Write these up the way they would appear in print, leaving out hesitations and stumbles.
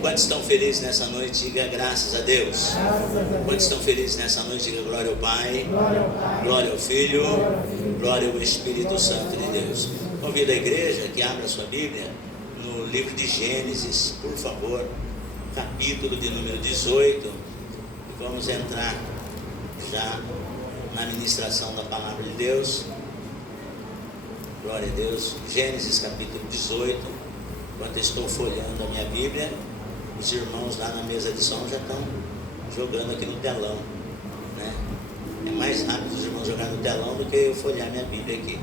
Quantos estão felizes nessa noite? Diga graças a Deus. Quantos estão felizes nessa noite? Diga glória ao Pai, glória ao Filho, glória ao Espírito Santo de Deus. Convido a igreja que abra sua Bíblia no livro de Gênesis, por favor, capítulo de número 18, e vamos entrar já na ministração da palavra de Deus. Glória a Deus. Gênesis capítulo 18. Enquanto eu estou folheando a minha Bíblia, os irmãos lá na mesa de som já estão jogando aqui no telão, né? É mais rápido os irmãos jogarem no telão do que eu folhear minha Bíblia aqui.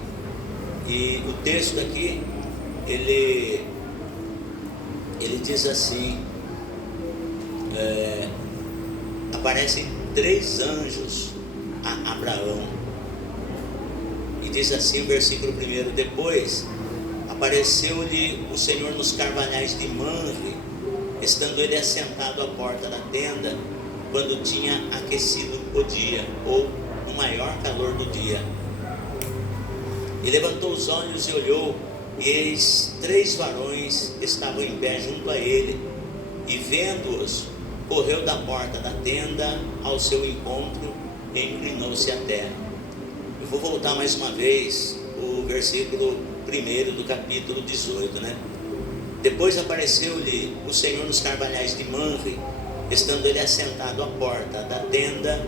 E o texto aqui, ele diz assim, aparecem 3 anjos a Abraão, e diz assim o versículo 1: depois apareceu-lhe o Senhor nos carvalhais de Manre, estando ele assentado à porta da tenda, quando tinha aquecido o dia, ou no maior calor do dia. E levantou os olhos e olhou, e eis 3 varões estavam em pé junto a ele, e vendo-os, correu da porta da tenda ao seu encontro e inclinou-se à terra. Eu vou voltar mais uma vez o versículo 1 do capítulo 18, né? Depois apareceu-lhe o Senhor nos carvalhais de Manre, estando ele assentado à porta da tenda,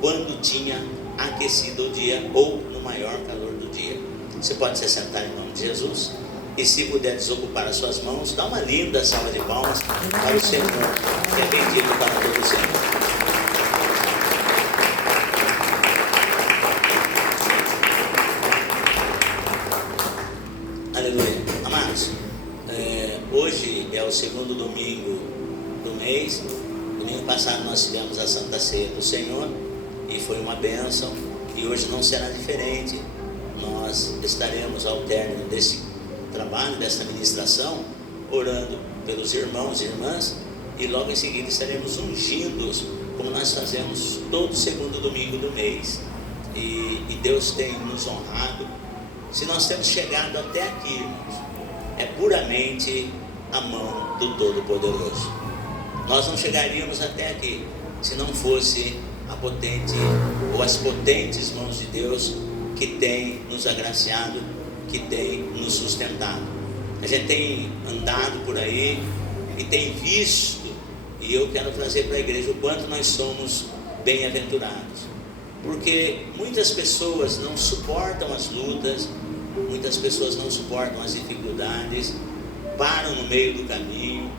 quando tinha aquecido o dia, ou no maior calor do dia. Você pode se sentar em nome de Jesus, e se puder desocupar as suas mãos, dá uma linda salva de palmas para o Senhor, que é bendito para todo sempre. Aleluia. Amados, hoje é o segundo domingo do mês. Domingo passado nós tivemos a Santa Ceia do Senhor e foi uma bênção, e hoje não será diferente. Nós estaremos ao término desse trabalho, dessa ministração, orando pelos irmãos e irmãs, e logo em seguida estaremos ungindo-os, como nós fazemos todo segundo domingo do mês. E Deus tem nos honrado. Se nós temos chegado até aqui, irmãos, é puramente a mão do Todo-Poderoso. Nós não chegaríamos até aqui se não fosse a potente ou as potentes mãos de Deus que tem nos agraciado, que tem nos sustentado. A gente tem andado por aí e tem visto, e eu quero trazer para a igreja o quanto nós somos bem-aventurados, porque muitas pessoas não suportam as lutas, muitas pessoas não suportam as dificuldades, param no meio do caminho,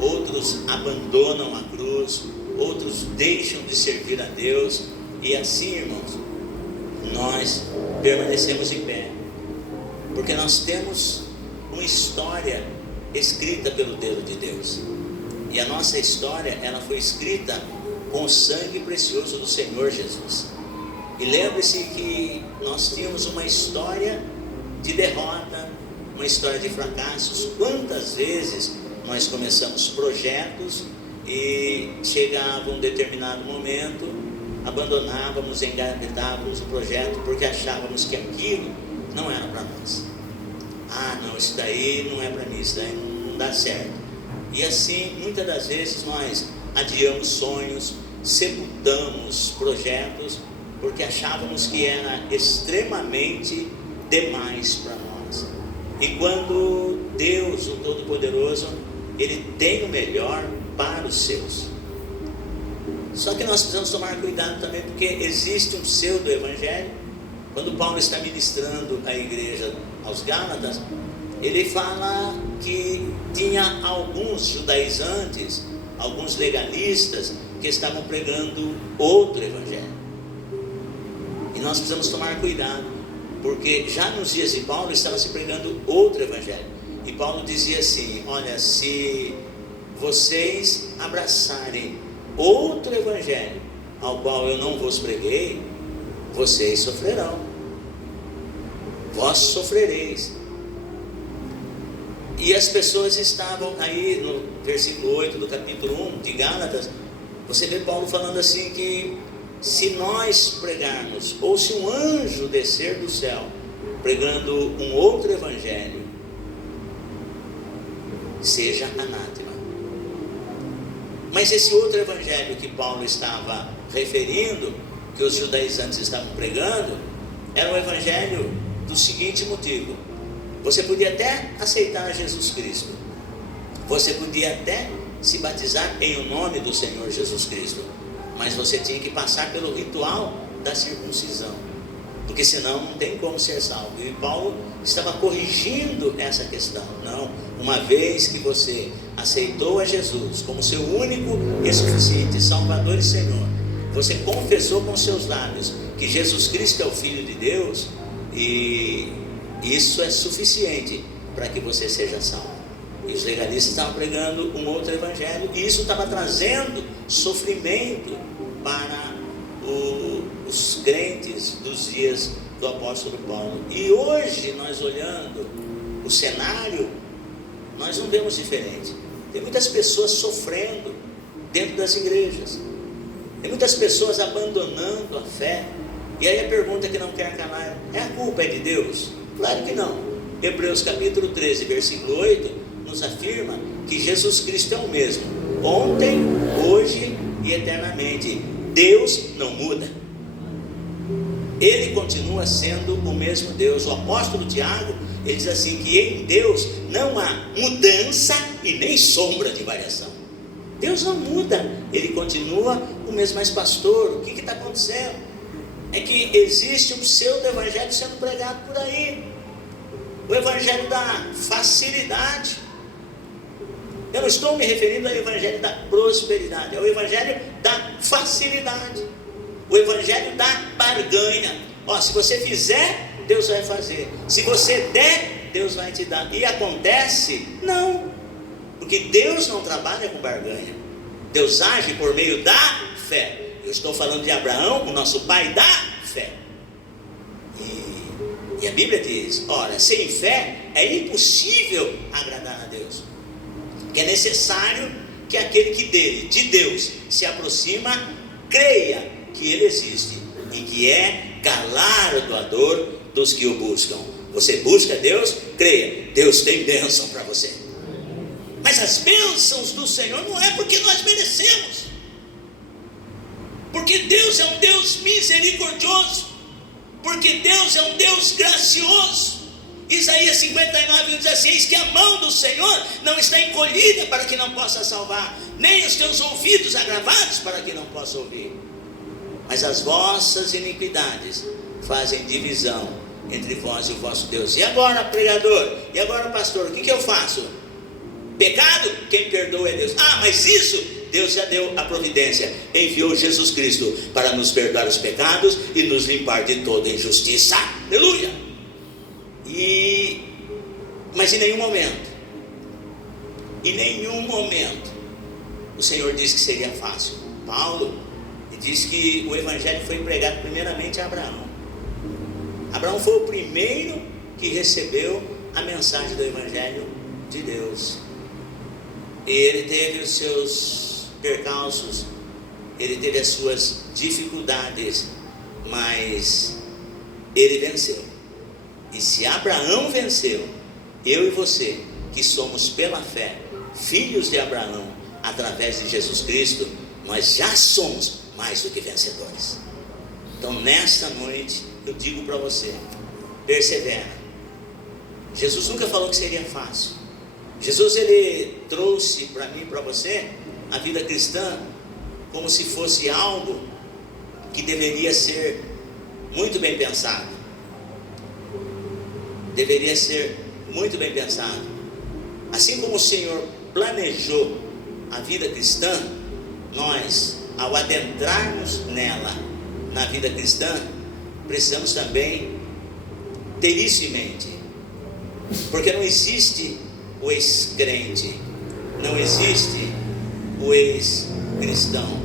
outros abandonam a cruz, outros deixam de servir a Deus, e assim, irmãos, nós permanecemos em pé, porque nós temos uma história escrita pelo dedo de Deus, e a nossa história, ela foi escrita com o sangue precioso do Senhor Jesus. E lembre-se que nós tínhamos uma história de derrota, uma história de fracassos. Quantas vezes nós começamos projetos e chegava um determinado momento, abandonávamos, engavetávamos o projeto, porque achávamos que aquilo não era para nós. Ah, não, isso daí não é para mim, isso daí não dá certo. E assim, muitas das vezes nós adiamos sonhos, sepultamos projetos, porque achávamos que era extremamente demais para nós. E quando Deus, o Todo-Poderoso, Ele tem o melhor para os seus. Só que nós precisamos tomar cuidado também, porque existe um pseudo-evangelho. Quando Paulo está ministrando a igreja aos Gálatas, ele fala que tinha alguns judaizantes, alguns legalistas, que estavam pregando outro evangelho. E nós precisamos tomar cuidado, porque já nos dias de Paulo estava se pregando outro evangelho. E Paulo dizia assim: olha, se vocês abraçarem outro evangelho, ao qual eu não vos preguei, vocês sofrerão, vós sofrereis. E as pessoas estavam aí no versículo 8 do capítulo 1 de Gálatas. Você vê Paulo falando assim, que se nós pregarmos, ou se um anjo descer do céu pregando um outro evangelho, seja anátema. Mas esse outro evangelho que Paulo estava referindo, que os judaizantes estavam pregando, era um evangelho do seguinte motivo: você podia até aceitar Jesus Cristo, você podia até se batizar em o nome do Senhor Jesus Cristo, mas você tinha que passar pelo ritual da circuncisão, porque senão não tem como ser salvo. E Paulo estava corrigindo essa questão. Não, uma vez que você aceitou a Jesus como seu único e suficiente Salvador e Senhor, você confessou com seus lábios que Jesus Cristo é o Filho de Deus, e isso é suficiente para que você seja salvo. E os legalistas estavam pregando um outro evangelho, e isso estava trazendo sofrimento para os crentes dos dias do apóstolo Paulo. E hoje, nós olhando o cenário, nós não vemos diferente. Tem muitas pessoas sofrendo dentro das igrejas, tem muitas pessoas abandonando a fé. E aí a pergunta que não quer calar: a culpa é de Deus? Claro que não. Hebreus capítulo 13, versículo 8 nos afirma que Jesus Cristo é o mesmo, ontem, hoje e eternamente. Deus não muda, Ele continua sendo o mesmo Deus. O apóstolo Tiago, ele diz assim, que em Deus não há mudança e nem sombra de variação. Deus não muda, Ele continua o mesmo. Mas pastor, o que está acontecendo? É que existe um pseudo-evangelho sendo pregado por aí, o evangelho da facilidade. Eu não estou me referindo ao evangelho da prosperidade, é o evangelho da facilidade, o evangelho da barganha. Se você fizer, Deus vai fazer, se você der, Deus vai te dar. E acontece? Não, porque Deus não trabalha com barganha, Deus age por meio da fé. Eu estou falando de Abraão, o nosso pai da fé. E a Bíblia diz: ora, sem fé é impossível agradar a Deus, que é necessário que aquele que dele, de Deus, se aproxima, creia que Ele existe e que é galardoador dos que o buscam. Você busca Deus, creia, Deus tem bênção para você. Mas as bênçãos do Senhor não é porque nós merecemos, porque Deus é um Deus misericordioso, porque Deus é um Deus gracioso. Isaías 59 diz assim: eis que a mão do Senhor não está encolhida para que não possa salvar, nem os teus ouvidos agravados para que não possa ouvir. Mas as vossas iniquidades fazem divisão entre vós e o vosso Deus. E agora, pregador? E agora, pastor? O que eu faço? Pecado? Quem perdoa é Deus. Mas isso, Deus já deu a providência, enviou Jesus Cristo para nos perdoar os pecados e nos limpar de toda injustiça. Aleluia! Mas em nenhum momento o Senhor disse que seria fácil. Paulo diz que o evangelho foi pregado primeiramente a Abraão. Abraão foi o primeiro que recebeu a mensagem do evangelho de Deus. E ele teve os seus percalços, ele teve as suas dificuldades, mas ele venceu. E se Abraão venceu, eu e você, que somos pela fé filhos de Abraão, através de Jesus Cristo, nós já somos mais do que vencedores. Então nesta noite eu digo para você: persevera. Jesus nunca falou que seria fácil. Jesus, ele trouxe para mim e para você a vida cristã como se fosse algo que deveria ser muito bem pensado. Deveria ser muito bem pensado. Assim como o Senhor planejou a vida cristã, nós, ao adentrarmos nela, na vida cristã, precisamos também ter isso em mente. Porque não existe o ex-crente, não existe o ex-cristão,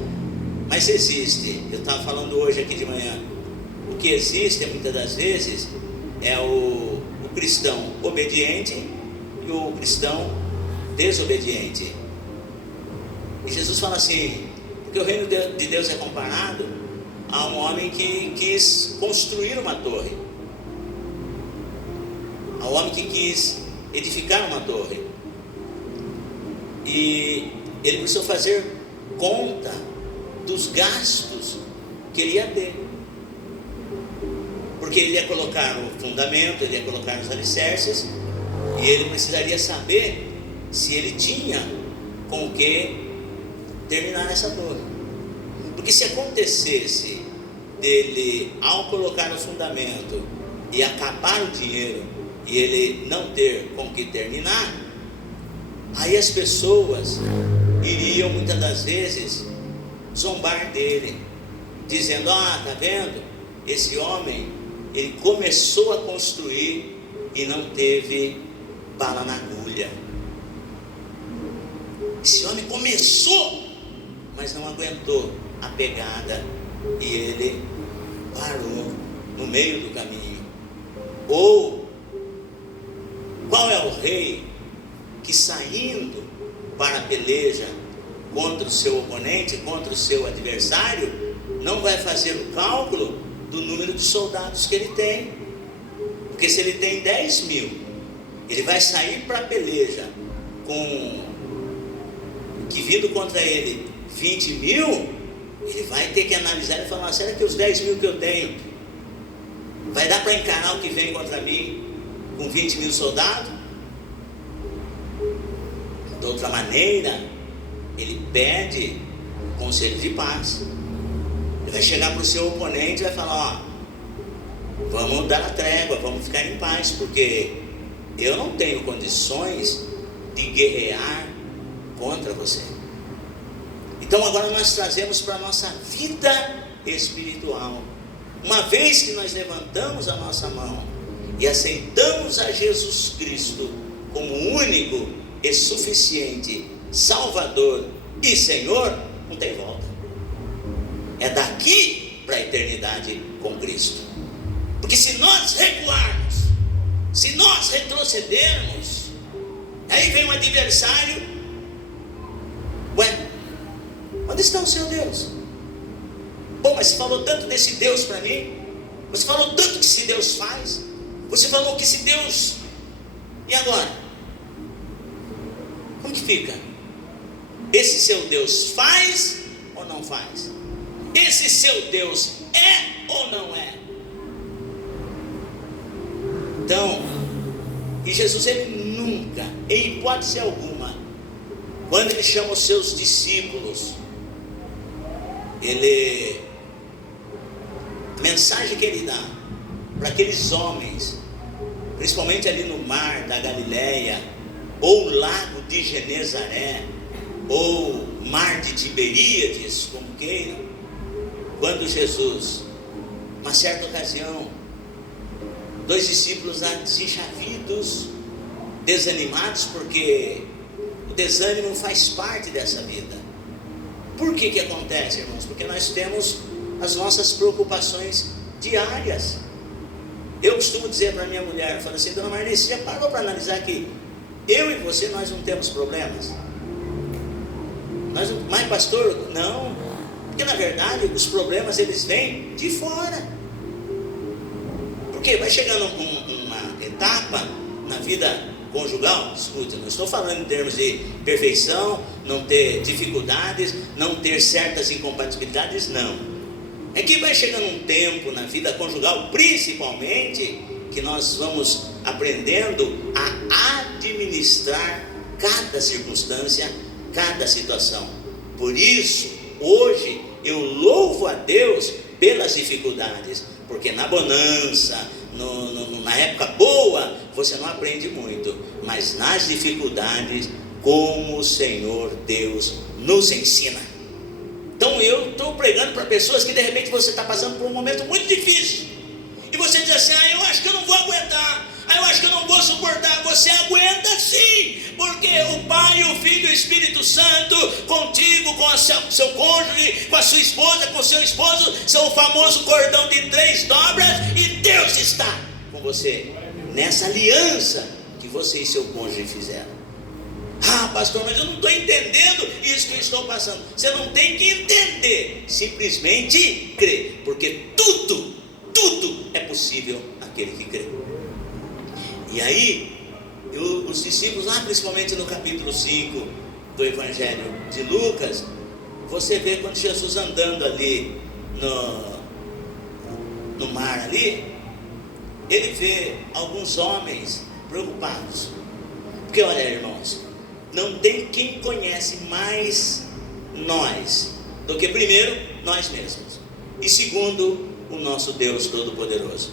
mas existe, eu estava falando hoje aqui de manhã, o que existe muitas das vezes é o cristão obediente e o cristão desobediente. E Jesus fala assim, porque o reino de Deus é comparado a um homem que quis construir uma torre, ao homem que quis edificar uma torre, e ele precisou fazer conta dos gastos que ele ia ter, porque ele ia colocar o fundamento, ele ia colocar os alicerces, e ele precisaria saber se ele tinha com o que terminar essa torre. Porque se acontecesse dele, ao colocar o fundamento e acabar o dinheiro e ele não ter com que terminar, aí as pessoas iriam muitas das vezes zombar dele, dizendo: tá vendo? Esse homem, ele começou a construir e não teve bala na agulha. Esse homem começou, mas não aguentou a pegada e ele parou no meio do caminho. Ou qual é o rei que, saindo para a peleja contra o seu oponente, contra o seu adversário, não vai fazer o cálculo do número de soldados que ele tem? Porque se ele tem 10 mil, ele vai sair para a peleja com que vindo contra ele 20 mil, ele vai ter que analisar e falar: será que os 10 mil que eu tenho vai dar para encarar o que vem contra mim com 20 mil soldados? De outra maneira, ele pede conselho de paz. Ele vai chegar para o seu oponente e vai falar: vamos dar a trégua, vamos ficar em paz, porque eu não tenho condições de guerrear contra você. Então agora nós trazemos para a nossa vida espiritual. Uma vez que nós levantamos a nossa mão e aceitamos a Jesus Cristo como único e suficiente Salvador e Senhor, não tem volta. É daqui para a eternidade com Cristo. Porque se nós recuarmos, se nós retrocedermos, aí vem um adversário: ué, onde está o seu Deus? Bom, mas você falou tanto desse Deus para mim, você falou tanto que esse Deus faz, você falou que esse Deus, e agora? Como que fica? Esse seu Deus faz ou não faz? Esse seu Deus é ou não é? Então, e Jesus, ele nunca, em hipótese alguma, quando ele chama os seus discípulos, a mensagem que ele dá para aqueles homens, principalmente ali no mar da Galileia, ou lago de Genezaré, ou mar de Tiberíades, como queiram, quando Jesus, uma certa ocasião, 2 discípulos lá desenchavidos, desanimados, porque o desânimo faz parte dessa vida. Por que que acontece, irmãos? Porque nós temos as nossas preocupações diárias. Eu costumo dizer para minha mulher, eu falo assim: dona Marli, você já parou para analisar que eu e você, nós não temos problemas? Mas pastor, não, porque na verdade os problemas, eles vêm de fora. Porque vai chegando uma etapa na vida conjugal, escute, não estou falando em termos de perfeição, não ter dificuldades, não ter certas incompatibilidades, não. É que vai chegando um tempo na vida conjugal, principalmente, que nós vamos aprendendo a administrar cada circunstância, cada situação. Por isso, hoje, eu louvo a Deus pelas dificuldades, porque na bonança, na época boa, você não aprende muito, mas nas dificuldades, como o Senhor Deus nos ensina. Então eu estou pregando para pessoas que de repente você está passando por um momento muito difícil, e você diz assim: eu acho que eu não vou aguentar, eu acho que eu não vou suportar. Você aguenta sim, porque o Pai, o Filho e o Espírito Santo, contigo, com o seu cônjuge, com a sua esposa, com o seu esposo, são o famoso cordão de 3 dobras, e Deus está com você nessa aliança que você e seu cônjuge fizeram. Pastor, mas eu não estou entendendo isso que eu estou passando. Você não tem que entender, simplesmente crer, porque tudo é possível aquele que crê. E aí, os discípulos lá, principalmente no capítulo 5 do Evangelho de Lucas, Você vê quando Jesus andando ali no mar ali, ele vê alguns homens preocupados. Porque olha, irmãos, não tem quem conhece mais nós do que primeiro nós mesmos e segundo o nosso Deus Todo-Poderoso.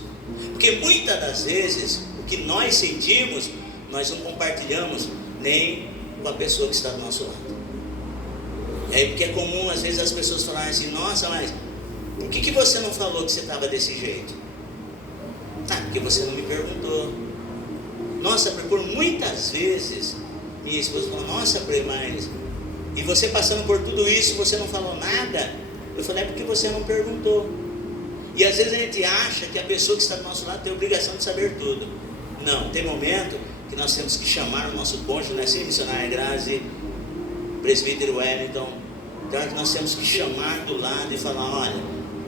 Porque muitas das vezes o que nós sentimos, nós não compartilhamos nem com a pessoa que está do nosso lado. E aí, porque é comum às vezes as pessoas falarem assim: nossa, mas por que você não falou que você estava desse jeito? Porque você não me perguntou. Nossa, por muitas vezes minha esposa falou: nossa, mas e você passando por tudo isso, você não falou nada? Eu falei: é porque você não perguntou. E às vezes a gente acha que a pessoa que está do nosso lado tem a obrigação de saber tudo. Não, tem momento que nós temos que chamar o nosso cônjuge, não é assim, missionária Grazi, presbítero Wellington? Então é que nós temos que chamar do lado e falar: olha,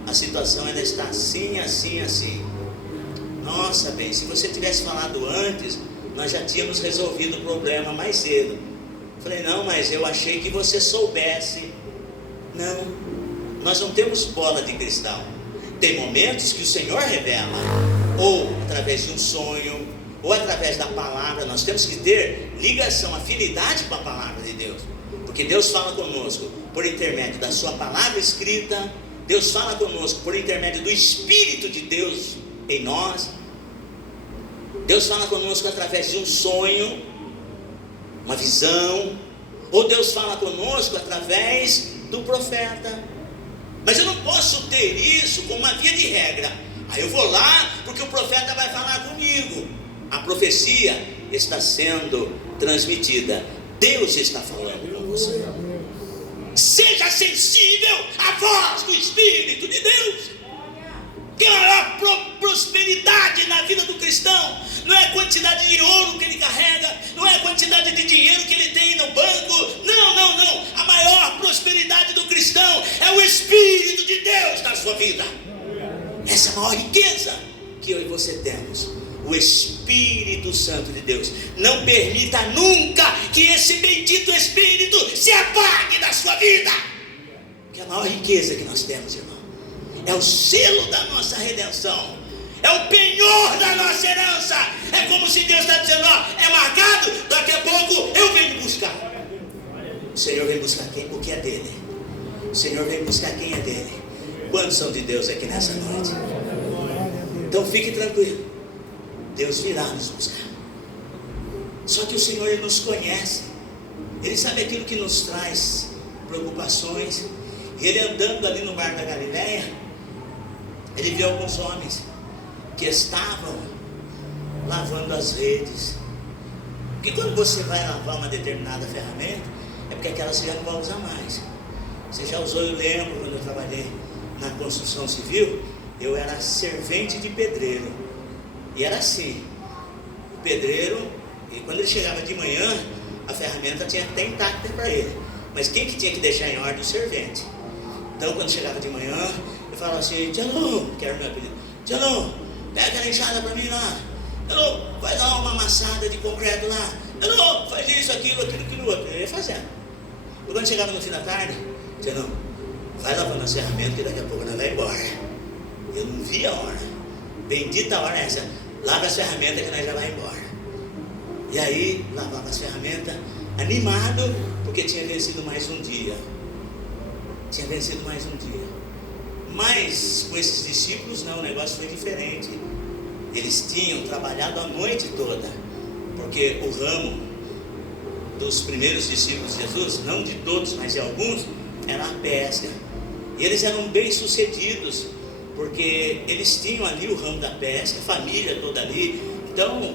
a situação ela está assim, assim, assim. Nossa, bem, se você tivesse falado antes, nós já tínhamos resolvido o problema mais cedo. Eu falei: não, mas eu achei que você soubesse. Não, nós não temos bola de cristal. Tem momentos que o Senhor revela, ou através de um sonho, ou através da palavra. Nós temos que ter ligação, afinidade com a palavra de Deus, porque Deus fala conosco por intermédio da sua palavra escrita. Deus fala conosco por intermédio do Espírito de Deus em nós. Deus fala conosco através de um sonho, uma visão, ou Deus fala conosco através do profeta. Mas eu não posso ter isso como uma via de regra. Aí eu vou lá porque o profeta vai falar comigo. A profecia está sendo transmitida. Deus está falando com você. Seja sensível à voz do Espírito de Deus. Que a maior prosperidade na vida do cristão não é a quantidade de ouro que ele carrega, não é a quantidade de dinheiro que ele tem no banco. Não, não, não. A maior prosperidade do cristão é o Espírito de Deus na sua vida. Essa é a maior riqueza que eu e você temos, o Espírito Santo de Deus. Não permita nunca que esse bendito Espírito se apague da sua vida. Que a maior riqueza que nós temos, irmão, é o selo da nossa redenção, é o penhor da nossa herança. É como se Deus está dizendo: ó, é marcado, daqui a pouco eu venho buscar. O Senhor vem buscar quem? O que é dele. O Senhor vem buscar quem é dele. Quantos são de Deus aqui nessa noite? Então fique tranquilo, Deus virá nos buscar. Só que o Senhor, Ele nos conhece, Ele sabe aquilo que nos traz preocupações. E Ele andando ali no mar da Galileia, Ele viu alguns homens que estavam lavando as redes. Porque quando você vai lavar uma determinada ferramenta, é porque aquela você já não vai usar mais. Você já usou, eu lembro quando eu trabalhei na construção civil, eu era servente de pedreiro. E era assim, o pedreiro, e quando ele chegava de manhã, a ferramenta tinha até intacta para ele. Mas quem que tinha que deixar em ordem? O servente. Então quando chegava de manhã, eu falava assim: Tiano, que era o meu apelido, Tiano, pega aquela enxada para mim lá. Tiano, vai dar uma amassada de concreto lá. Tiano, faz isso, aquilo, outro. Eu ia fazendo. E quando chegava no fim da tarde, Tiano, vai lavando as ferramentas que daqui a pouco nós vai embora. Eu não via a hora. Bendita hora essa. Lava as ferramentas que nós já vai embora. E aí, lavava as ferramentas, animado, porque tinha vencido mais um dia. Mas com esses discípulos não, o negócio foi diferente. Eles tinham trabalhado a noite toda, porque o ramo dos primeiros discípulos de Jesus, não de todos, mas de alguns, era a pesca. E eles eram bem sucedidos, porque eles tinham ali o ramo da pesca, a família toda ali. Então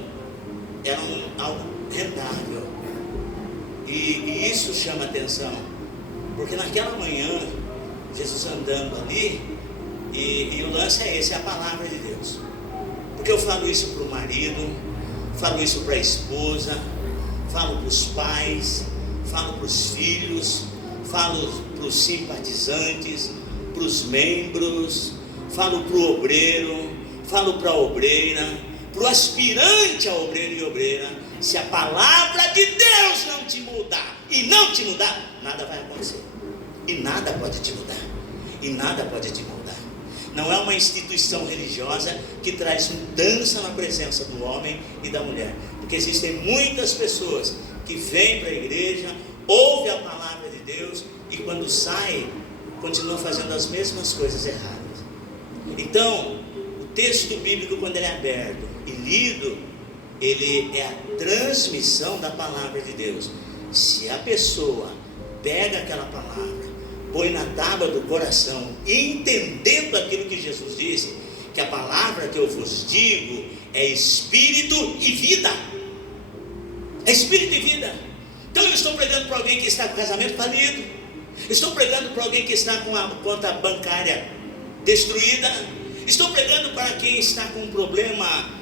era algo rentável. E isso chama atenção, porque naquela manhã Jesus andando ali, e o lance é esse, é a palavra de Deus. Porque eu falo isso para o marido, falo isso para a esposa, falo para os pais, falo para os filhos, falo para os simpatizantes, para os membros, falo para o obreiro, falo para a obreira, para o aspirante a obreiro e obreira. Se a palavra de Deus não te mudar, e não te mudar, nada vai acontecer. E e nada pode te mudar, e nada pode te mudar. Não é uma instituição religiosa que traz mudança na presença do homem e da mulher, porque existem muitas pessoas que vêm para a igreja, ouvem a palavra de Deus e quando saem, continuam fazendo as mesmas coisas erradas. Então, o texto bíblico, quando ele é aberto e lido, ele é a transmissão da palavra de Deus. Se a pessoa pega aquela palavra, põe na tábua do coração, entendendo aquilo que Jesus disse, que a palavra que eu vos digo é espírito e vida. É espírito e vida. Então eu estou pregando para alguém que está com o casamento falido, estou pregando para alguém que está com a conta bancária destruída, estou pregando para quem está com um problema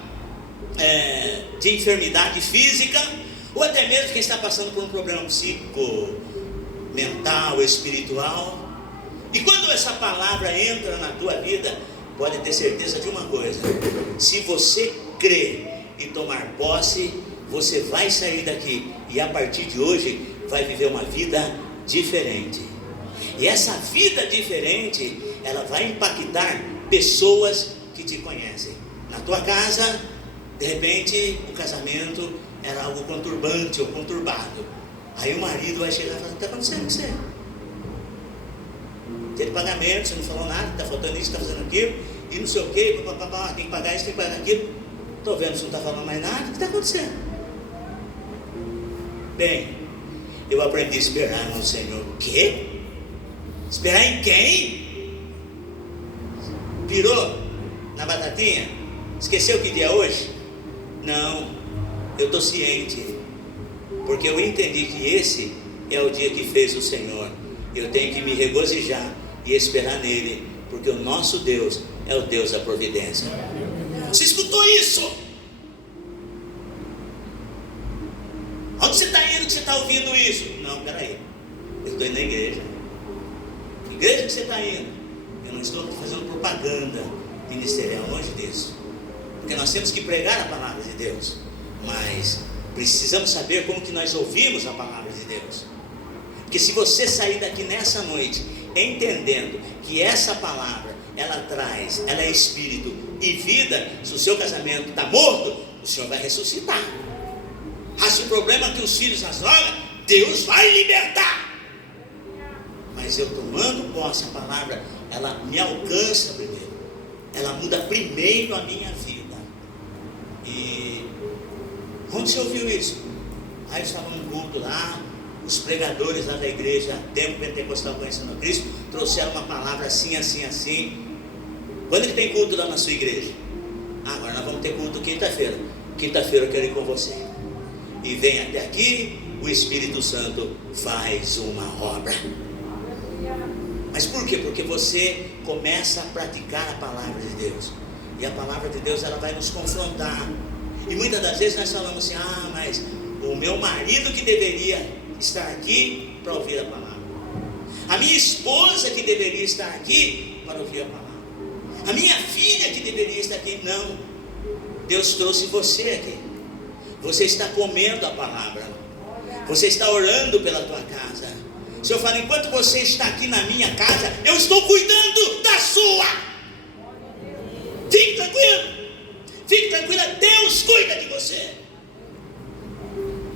de enfermidade física, ou até mesmo quem está passando por um problema psíquico, mental, espiritual. E quando essa palavra entra na tua vida, pode ter certeza de uma coisa: se você crer e tomar posse, você vai sair daqui e a partir de hoje vai viver uma vida diferente. E essa vida diferente, ela vai impactar pessoas que te conhecem. Na tua casa, de repente o casamento era algo conturbante ou conturbado. Aí o marido vai chegar e falar: o que está acontecendo com você? Teve pagamento, você não falou nada, está faltando isso, está fazendo aquilo, e não sei o que, tem que pagar isso, tem que pagar aquilo. Estou vendo que você não está falando mais nada, o que está acontecendo? Bem, eu aprendi a esperar no Senhor. O quê? Esperar em quem? Pirou na batatinha? Esqueceu que dia é hoje? Não, eu estou ciente, porque eu entendi que esse é o dia que fez o Senhor. Eu tenho que me regozijar e esperar nele, porque o nosso Deus é o Deus da providência. Você escutou isso? Onde você está indo que você está ouvindo isso? Não, peraí, eu estou indo na igreja. Que igreja que você está indo? Eu não estou fazendo propaganda ministerial, longe disso, porque nós temos que pregar a palavra de Deus, mas precisamos saber como que nós ouvimos a palavra de Deus. Porque se você sair daqui nessa noite entendendo que essa palavra, ela é espírito e vida, se o seu casamento está morto, o Senhor vai ressuscitar. Se o problema é que os filhos nas drogas, Deus vai libertar. Mas eu tomando posse, a palavra, ela me alcança primeiro, ela muda primeiro a minha vida. E onde você ouviu isso? Aí eu estava num culto lá, os pregadores lá da igreja Tempo Pentecostal Conhecendo a Cristo trouxeram uma palavra assim, assim, assim. Quando que tem culto lá na sua igreja? Agora nós vamos ter culto quinta-feira. Quinta-feira eu quero ir com você. E vem até aqui, o Espírito Santo faz uma obra. Mas por quê? Porque você começa a praticar a palavra de Deus. E a palavra de Deus, ela vai nos confrontar. E muitas das vezes nós falamos assim: mas o meu marido que deveria estar aqui para ouvir a palavra, a minha esposa que deveria estar aqui para ouvir a palavra, a minha filha que deveria estar aqui. Não, Deus trouxe você aqui. Você está comendo a palavra, você está orando pela tua casa. O Senhor fala: enquanto você está aqui na minha casa, eu estou cuidando da sua. Fique tranquilo, fique tranquila, Deus cuida de você.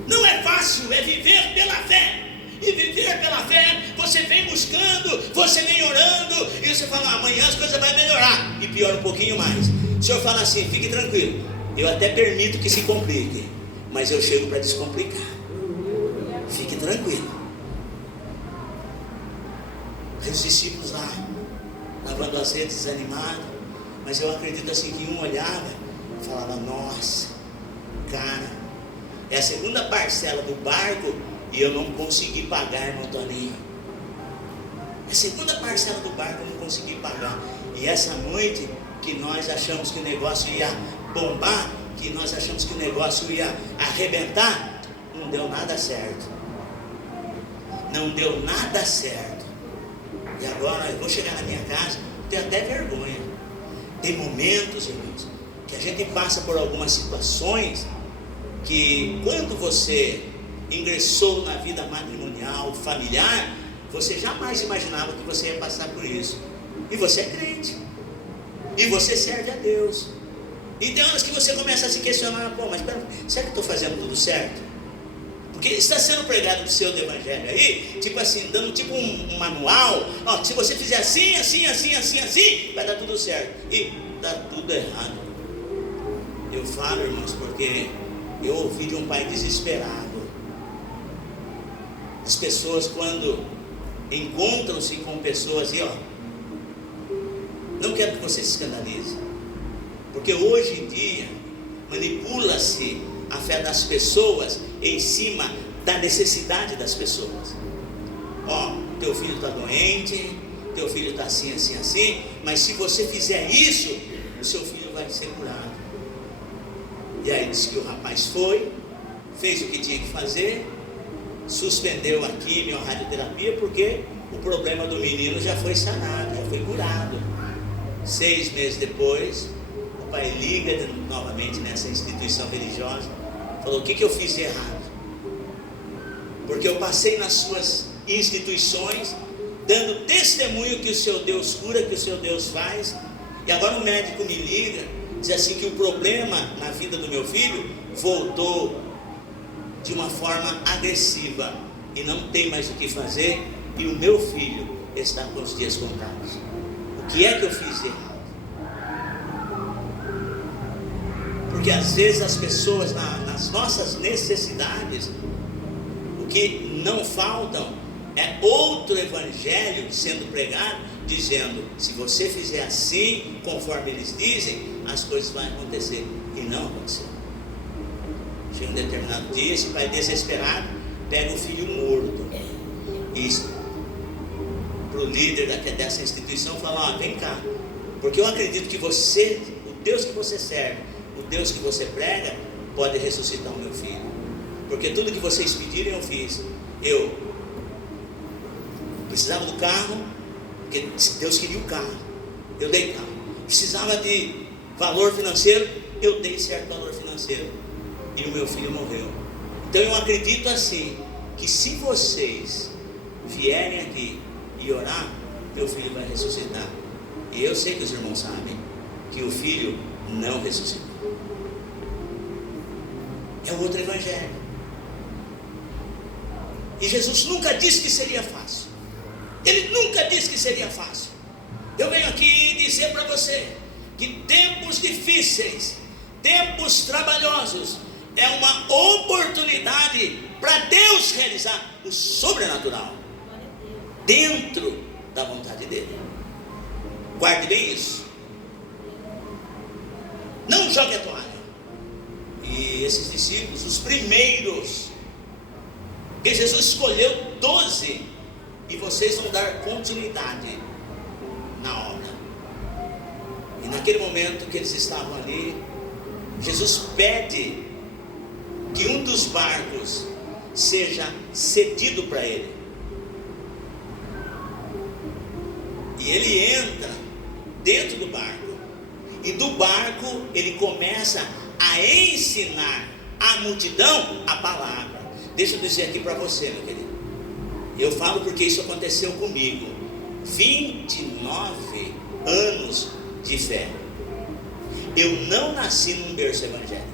Não é fácil, é viver pela fé. E viver pela fé, você vem buscando, você vem orando, e você fala: amanhã as coisas vão melhorar, e piora um pouquinho mais. O Senhor fala assim: fique tranquilo, eu até permito que se complique, mas eu chego para descomplicar. Fique tranquilo. Os discípulos lá, lavando as redes, desanimados, mas eu acredito assim que um olhava e falava: nossa, cara, é a segunda parcela do barco e eu não consegui pagar, irmão Toninho. É a segunda parcela do barco eu não consegui pagar. E essa noite que nós achamos que o negócio ia bombar, que nós achamos que o negócio ia arrebentar, não deu nada certo. Não deu nada certo. E agora eu vou chegar na minha casa, tenho até vergonha. Tem momentos, irmãos, que a gente passa por algumas situações que quando você ingressou na vida matrimonial, familiar, você jamais imaginava que você ia passar por isso. E você é crente. E você serve a Deus. E tem horas que você começa a se questionar, pô, mas será que eu estou fazendo tudo certo? Porque está sendo pregado o seu evangelho aí, tipo assim, dando tipo um manual, ó, se você fizer assim, assim, assim, assim, assim, vai dar tudo certo. E dá tudo errado. Eu falo, irmãos, porque eu ouvi de um pai desesperado. As pessoas, quando encontram-se com pessoas e ó, não quero que você se escandalize, porque hoje em dia manipula-se a fé das pessoas em cima da necessidade das pessoas. Ó, teu filho está doente, teu filho está assim, assim, assim, mas se você fizer isso, o seu filho vai ser curado. E aí disse que o rapaz foi, fez o que tinha que fazer, suspendeu a quimio, a radioterapia, porque o problema do menino já foi sanado, já foi curado. 6 meses depois, o pai liga novamente nessa instituição religiosa, falou: o que eu fiz de errado? Porque eu passei nas suas instituições, dando testemunho que o seu Deus cura, que o seu Deus faz, e agora o médico me liga, diz assim que o problema na vida do meu filho voltou de uma forma agressiva, e não tem mais o que fazer, e o meu filho está com os dias contados. O que é que eu fiz de errado? Porque às vezes as pessoas, nas nossas necessidades, o que não faltam é outro evangelho sendo pregado, dizendo: se você fizer assim, conforme eles dizem, as coisas vão acontecer. E não aconteceu. Chega um determinado dia, esse pai desesperado pega o filho morto e para o líder dessa instituição fala: ó, vem cá, porque eu acredito que você, o Deus que você serve, o Deus que você prega, pode ressuscitar o meu filho, porque tudo que vocês pedirem eu fiz. Eu precisava do carro, porque Deus queria o carro, eu dei carro. Precisava de valor financeiro, eu dei certo valor financeiro, e o meu filho morreu. Então eu acredito assim, que se vocês vierem aqui e orar, meu filho vai ressuscitar. E eu sei que os irmãos sabem que o filho não ressuscitou. É o outro evangelho. E Jesus nunca disse que seria fácil. Ele nunca disse que seria fácil. Eu venho aqui dizer para você que tempos difíceis, tempos trabalhosos, é uma oportunidade para Deus realizar o sobrenatural dentro da vontade dele. Guarde bem isso. Não jogue a toalha. E esses discípulos, os primeiros, que Jesus escolheu 12, e vocês vão dar continuidade na obra. E naquele momento que eles estavam ali, Jesus pede que um dos barcos seja cedido para ele. E ele entra dentro do barco, e do barco ele começa a ensinar a multidão a palavra. Deixa eu dizer aqui para você, meu querido, eu falo porque isso aconteceu comigo. 29 anos de fé. Eu não nasci num berço evangélico,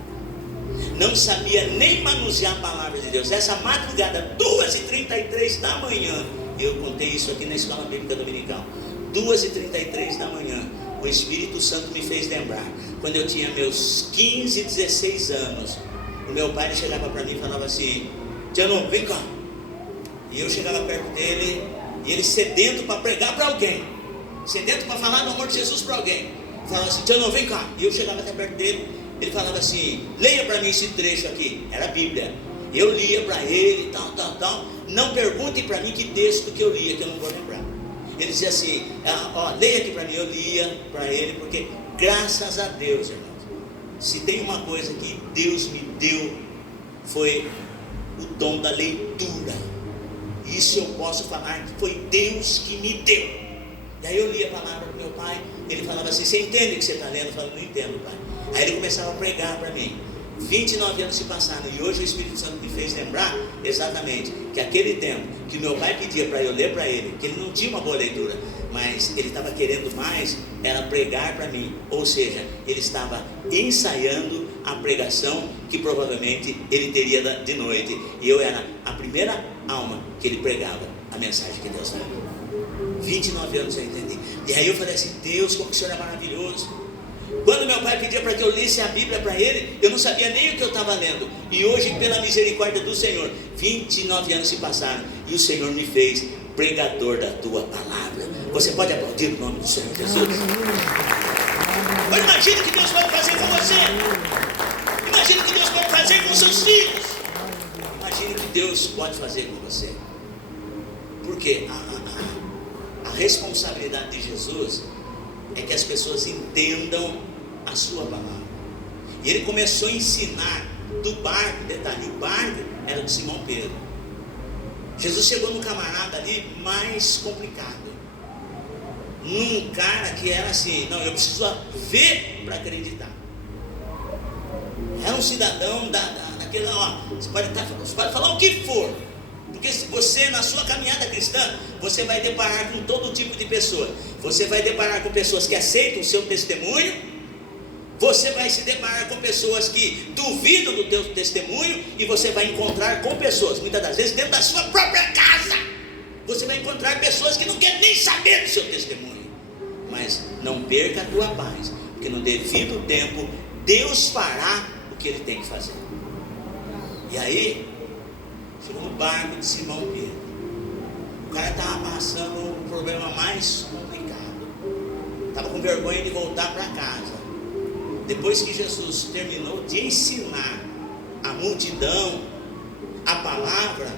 não sabia nem manusear a palavra de Deus. Essa madrugada, 2h33 da manhã, eu contei isso aqui na escola bíblica dominical, 2h33 da manhã, o Espírito Santo me fez lembrar, quando eu tinha meus 15, 16 anos, o meu pai chegava para mim e falava assim: Tiano, vem cá. E eu chegava perto dele, e ele sedento para pregar para alguém, sedento para falar do amor de Jesus para alguém, falava assim: Tiano, vem cá. E eu chegava até perto dele, ele falava assim: leia para mim esse trecho aqui, era a Bíblia. Eu lia para ele, tal. Não perguntem para mim que texto que eu lia, que eu não vou lembrar. Ele dizia assim: leia aqui para mim. Eu lia para ele, porque graças a Deus, irmãos, se tem uma coisa que Deus me deu, foi o dom da leitura. Isso eu posso falar que foi Deus que me deu. E aí eu lia a palavra do meu pai, ele falava assim: você entende o que você está lendo? Eu falava: não entendo, pai. Aí ele começava a pregar para mim. 29 anos se passaram, e hoje o Espírito Santo me fez lembrar exatamente que aquele tempo que meu pai pedia para eu ler para ele, que ele não tinha uma boa leitura, mas ele estava querendo mais, era pregar para mim. Ou seja, ele estava ensaiando a pregação que provavelmente ele teria de noite, e eu era a primeira alma que ele pregava a mensagem que Deus falou. 29 anos eu entendi. E aí eu falei assim: Deus, como o Senhor é maravilhoso. Quando meu pai pedia para que eu lesse a Bíblia para ele, eu não sabia nem o que eu estava lendo. E hoje, pela misericórdia do Senhor, 29 anos se passaram e o Senhor me fez pregador da tua palavra. Você pode aplaudir o nome do Senhor Jesus? Mas imagine o que Deus pode fazer com você. Imagine o que Deus pode fazer com seus filhos. Imagine o que Deus pode fazer com você. Porque a responsabilidade de Jesus é que as pessoas entendam a sua palavra. E ele começou a ensinar do barco. Detalhe, o barco era de Simão Pedro. Jesus chegou num camarada ali mais complicado, num cara que era assim: não, eu preciso ver para acreditar. Era um cidadão daquele, você pode falar o que for, porque se você, na sua caminhada cristã, você vai deparar com todo tipo de pessoa. Você vai deparar com pessoas que aceitam o seu testemunho, você vai se deparar com pessoas que duvidam do teu testemunho, e você vai encontrar com pessoas, muitas das vezes dentro da sua própria casa, você vai encontrar pessoas que não querem nem saber do seu testemunho. Mas não perca a tua paz, porque no devido tempo Deus fará o que Ele tem que fazer. E aí chegou no barco de Simão Pedro. O cara estava passando o problema mais complicado, estava com vergonha de voltar para casa. Depois que Jesus terminou de ensinar a multidão a palavra,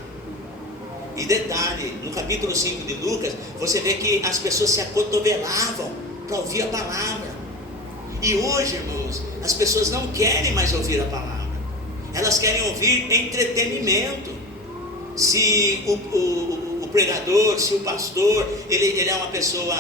e detalhe, no capítulo 5 de Lucas, você vê que as pessoas se acotovelavam para ouvir a palavra. E hoje, irmãos, as pessoas não querem mais ouvir a palavra, elas querem ouvir entretenimento. Se o pregador, se o pastor, ele é uma pessoa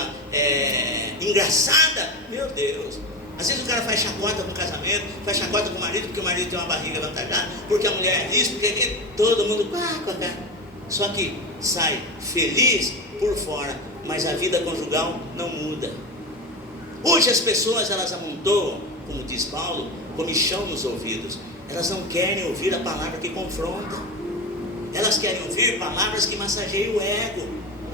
engraçada, meu Deus. Às vezes o cara faz chacota com o casamento, faz chacota com o marido, porque o marido tem uma barriga avantajada, porque a mulher é isso, porque todo mundo com a cara. Só que sai feliz por fora, mas a vida conjugal não muda. Hoje as pessoas, elas amontoam, como diz Paulo, comichão nos ouvidos. Elas não querem ouvir a palavra que confronta. Elas querem ouvir palavras que massageiam o ego.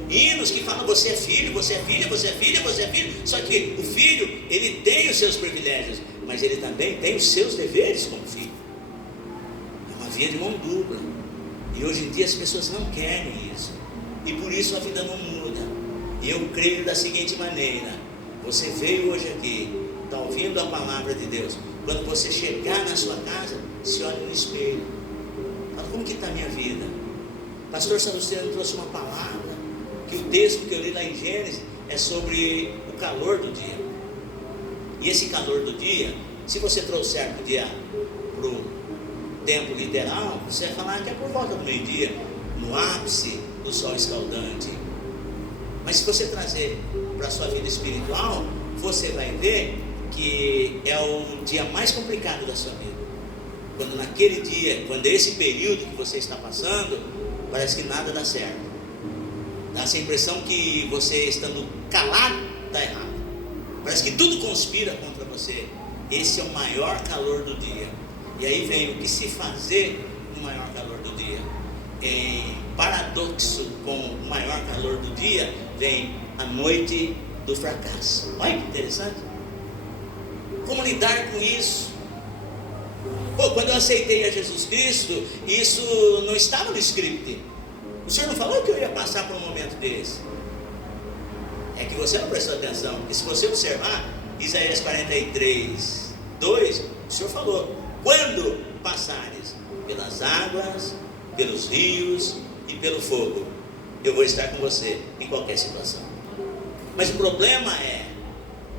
Hinos que falam: você é filho, você é filha, você é filha, você é filho. Só que o filho, ele tem os seus privilégios, mas ele também tem os seus deveres como filho. É uma via de mão dupla. E hoje em dia as pessoas não querem isso, e por isso a vida não muda. E eu creio da seguinte maneira: você veio hoje aqui, está ouvindo a palavra de Deus. Quando você chegar na sua casa, se olhe no espelho, fala: como que está a minha vida? Pastor Salustiano trouxe uma palavra, que o texto que eu li lá em Gênesis é sobre o calor do dia. E esse calor do dia, se você trouxer para o tempo literal, você vai falar que é por volta do meio-dia, no ápice do sol escaldante. Mas se você trazer para a sua vida espiritual, você vai ver que é o dia mais complicado da sua vida. Quando naquele dia, quando é esse período que você está passando, parece que nada dá certo. Dá essa impressão que você, estando calado, está errado. Parece que tudo conspira contra você. Esse é o maior calor do dia. E aí vem o que se fazer no maior calor do dia. Em paradoxo com o maior calor do dia, vem a noite do fracasso. Olha que interessante. Como lidar com isso? Quando eu aceitei a Jesus Cristo, isso não estava no script. O Senhor não falou que eu ia passar por um momento desse. É que você não prestou atenção, porque se você observar Isaías 43, 2, o Senhor falou: quando passares pelas águas, pelos rios e pelo fogo, eu vou estar com você em qualquer situação. Mas o problema é: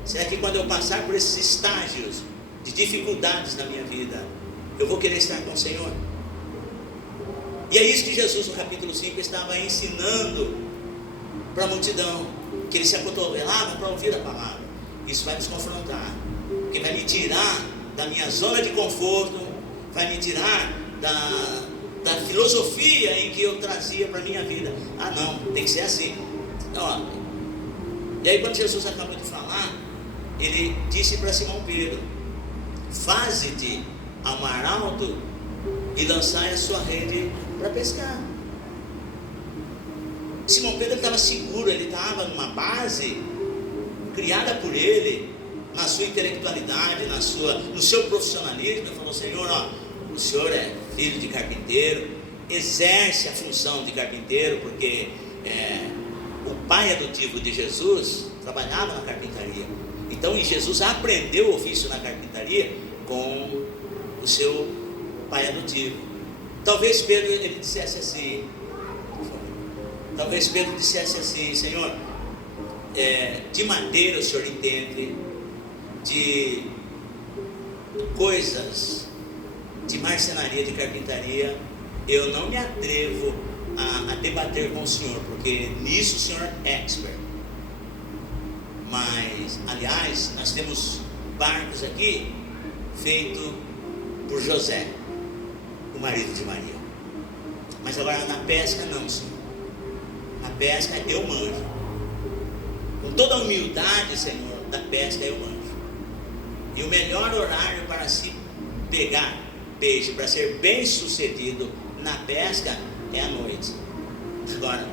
será que quando eu passar por esses estágios de dificuldades na minha vida, eu vou querer estar com o Senhor? E é isso que Jesus, no capítulo 5, estava ensinando para a multidão, que eles se acotovelavam para ouvir a palavra. Isso vai nos confrontar, porque vai me tirar da minha zona de conforto, vai me tirar da filosofia em que eu trazia para a minha vida. Ah, não, tem que ser assim. Ó, e aí quando Jesus acabou de falar, ele disse para Simão Pedro: faze-te ao mar alto e lançai a sua rede para pescar. Simão Pedro estava seguro, ele estava numa base criada por ele, na sua intelectualidade, no seu profissionalismo. Ele falou: Senhor, ó, o senhor é filho de carpinteiro, exerce a função de carpinteiro, porque o pai adotivo de Jesus trabalhava na carpintaria. Então Jesus aprendeu o ofício na carpintaria com o seu pai adotivo. Talvez Pedro dissesse assim: Senhor, de madeira o senhor entende, de coisas de marcenaria, de carpintaria, eu não me atrevo a debater com o senhor, porque nisso o senhor é expert. Mas, aliás, nós temos barcos aqui feito por José, o marido de Maria. Mas agora na pesca não, senhor. Na pesca eu manjo. Com toda a humildade, Senhor, da pesca eu manjo. E o melhor horário para se pegar peixe, para ser bem sucedido na pesca, é à noite. Agora,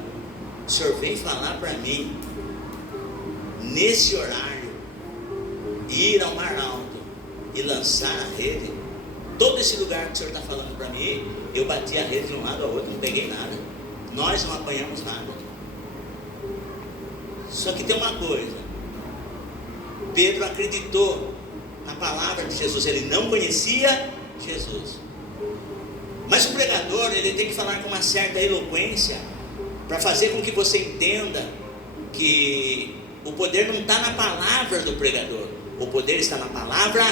o senhor vem falar para mim, nesse horário, ir ao mar alto e lançar a rede? Todo esse lugar que o senhor está falando para mim, eu bati a rede de um lado ao outro, não peguei nada. Nós não apanhamos nada. Só que tem uma coisa: Pedro acreditou na palavra de Jesus. Ele não conhecia Jesus, mas o pregador, ele tem que falar com uma certa eloquência, para fazer com que você entenda que o poder não está na palavra do pregador, o poder está na palavra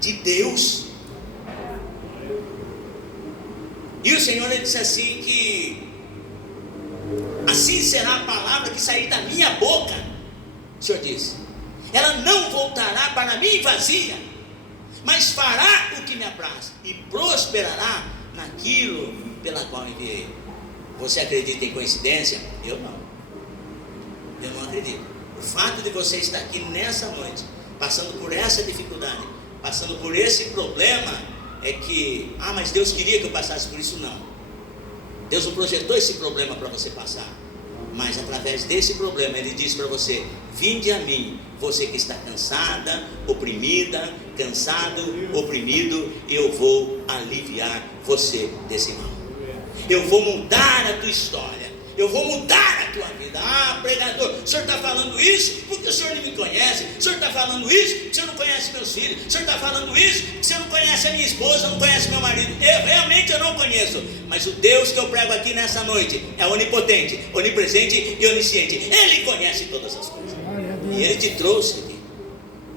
de Deus. E o Senhor, ele disse assim, que assim será a palavra que sair da minha boca. O Senhor disse: ela não voltará para mim vazia, mas fará o que me apraz e prosperará naquilo pela qual enviei. Você acredita em coincidência? Eu não acredito. O fato de você estar aqui nessa noite, passando por essa dificuldade, passando por esse problema, é que, mas Deus queria que eu passasse por isso. Não, Deus não projetou esse problema para você passar, mas através desse problema Ele disse para você: vinde a mim, você que está cansada, oprimida, cansado, oprimido, eu vou aliviar você desse mal. Eu vou mudar a tua história, eu vou mudar a tua vida. Pregador, o senhor está falando isso porque o senhor não me conhece. O senhor está falando isso porque o senhor não conhece meus filhos. O senhor está falando isso porque o senhor não conhece a minha esposa, não conhece meu marido. Eu não conheço. Mas o Deus que eu prego aqui nessa noite é onipotente, onipresente e onisciente. Ele conhece todas as coisas. E Ele te trouxe aqui.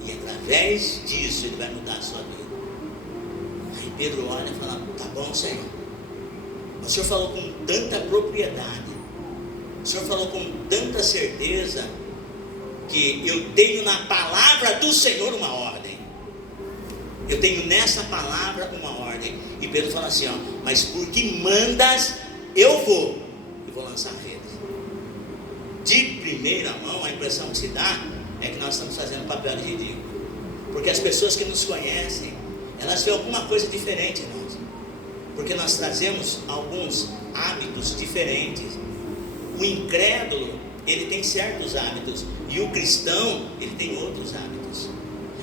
E através disso Ele vai mudar a sua vida. Aí Pedro olha e fala: tá bom, Senhor. O Senhor falou com tanta propriedade, o Senhor falou com tanta certeza, que eu tenho na palavra do Senhor uma ordem. Eu tenho nessa palavra uma ordem. E Pedro fala assim: mas porque mandas, eu vou e vou lançar a rede. De primeira mão, a impressão que se dá é que nós estamos fazendo papel de ridículo, porque as pessoas que nos conhecem, elas veem alguma coisa diferente em nós, porque nós trazemos alguns hábitos diferentes. O incrédulo, ele tem certos hábitos, e o cristão, ele tem outros hábitos.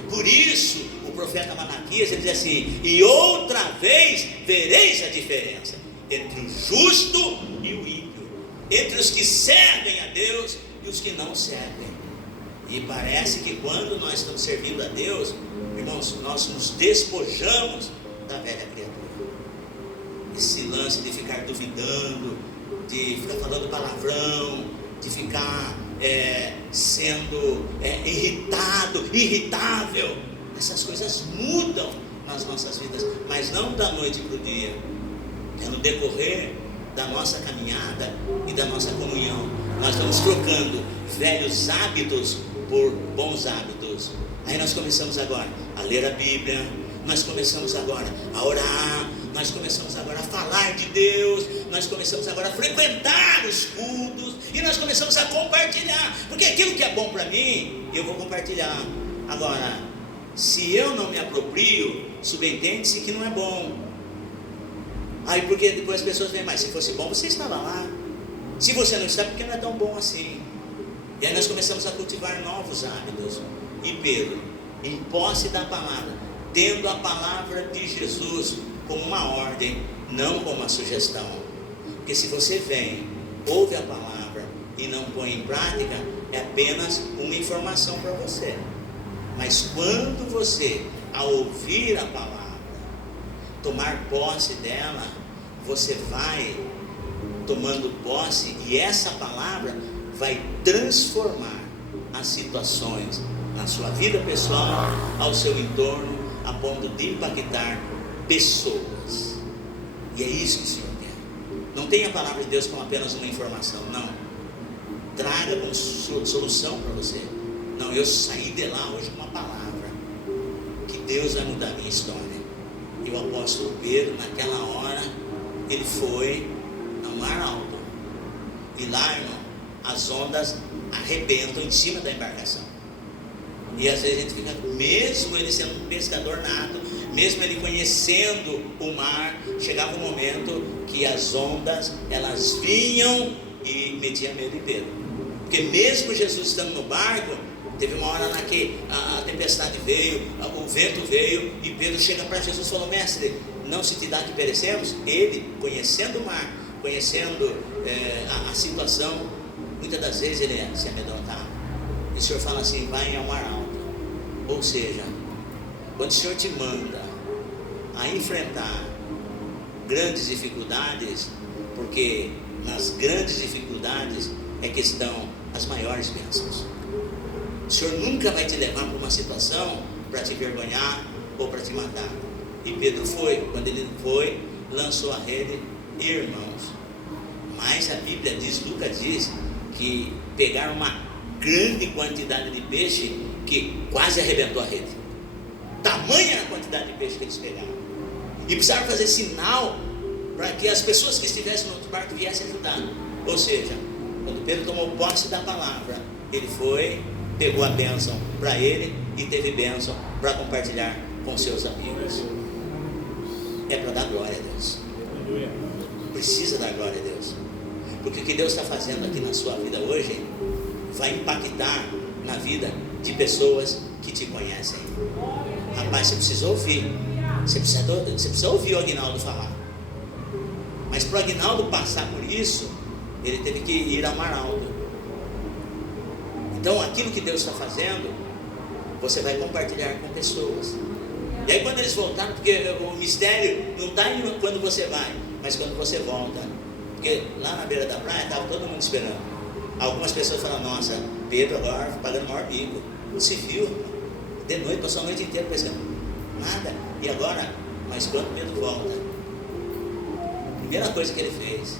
Por isso o profeta Malaquias, ele diz assim: e outra vez vereis a diferença entre o justo e o ímpio, entre os que servem a Deus e os que não servem. E parece que quando nós estamos servindo a Deus, irmãos, nós nos despojamos da velha criatura. Esse lance de ficar duvidando, de ficar falando palavrão, de ficar sendo irritável, essas coisas mudam nas nossas vidas, mas não da noite para o dia, é no decorrer da nossa caminhada e da nossa comunhão. Nós estamos trocando velhos hábitos por bons hábitos. Aí nós começamos agora a ler a Bíblia, nós começamos agora a orar, Nós começamos agora a falar de Deus, nós começamos agora a frequentar os cultos, e nós começamos a compartilhar, porque aquilo que é bom para mim, eu vou compartilhar. Agora, se eu não me aproprio, subentende-se que não é bom. Aí porque depois as pessoas veem, mas se fosse bom você estava lá, se você não está, porque não é tão bom assim. E aí nós começamos a cultivar novos hábitos. E Pedro, em posse da palavra, tendo a palavra de Jesus como uma ordem, não como uma sugestão. Porque se você vem, ouve a palavra e não põe em prática, é apenas uma informação para você. Mas quando você, ao ouvir a palavra, tomar posse dela, você vai tomando posse, e essa palavra vai transformar as situações na sua vida pessoal, ao seu entorno, a ponto de impactar pessoas. E é isso que o Senhor quer. Não tenha a palavra de Deus como apenas uma informação, não. Traga como solução para você. Não, eu saí de lá hoje com uma palavra, que Deus vai mudar a minha história. E o apóstolo Pedro, naquela hora, ele foi ao mar alto. E lá, irmão, as ondas arrebentam em cima da embarcação. E às vezes a gente fica, mesmo ele sendo um pescador nato, mesmo ele conhecendo o mar, chegava um momento que as ondas, elas vinham e metiam medo em Pedro. Porque mesmo Jesus estando no barco, teve uma hora lá que a tempestade veio, o vento veio, e Pedro chega para Jesus e falou: mestre, não se te dá que perecemos? Ele, conhecendo o mar, conhecendo a situação, muitas das vezes ele se amedrontava. E o Senhor fala assim: vai ao mar alto. Ou seja, quando o Senhor te manda a enfrentar grandes dificuldades, porque nas grandes dificuldades é que estão as maiores bênçãos. O Senhor nunca vai te levar para uma situação para te envergonhar ou para te matar. E Pedro foi, quando ele foi, lançou a rede, irmãos. Mas a Bíblia diz, Lucas diz, que pegaram uma grande quantidade de peixe que quase arrebentou a rede. Tamanha a quantidade de peixe que eles pegaram. E precisaram fazer sinal para que as pessoas que estivessem no outro barco viessem ajudar. Ou seja, quando Pedro tomou posse da palavra, ele foi, pegou a bênção para ele e teve bênção para compartilhar com seus amigos. É para dar glória a Deus. Precisa dar glória a Deus. Porque o que Deus está fazendo aqui na sua vida hoje vai impactar na vida de pessoas que te conhecem. Rapaz, você precisa ouvir. Você precisa ouvir o Aguinaldo falar. Mas para o Aguinaldo passar por isso, ele teve que ir ao mar alto. Então aquilo que Deus está fazendo, você vai compartilhar com pessoas. E aí quando eles voltaram, porque o mistério não está quando você vai, mas quando você volta. Porque lá na beira da praia estava todo mundo esperando. Algumas pessoas falaram: nossa, Pedro agora pagando o maior bico. Não se viu, de noite, passou a noite inteira pescando. Nada. E agora, mas quando Pedro volta, a primeira coisa que ele fez,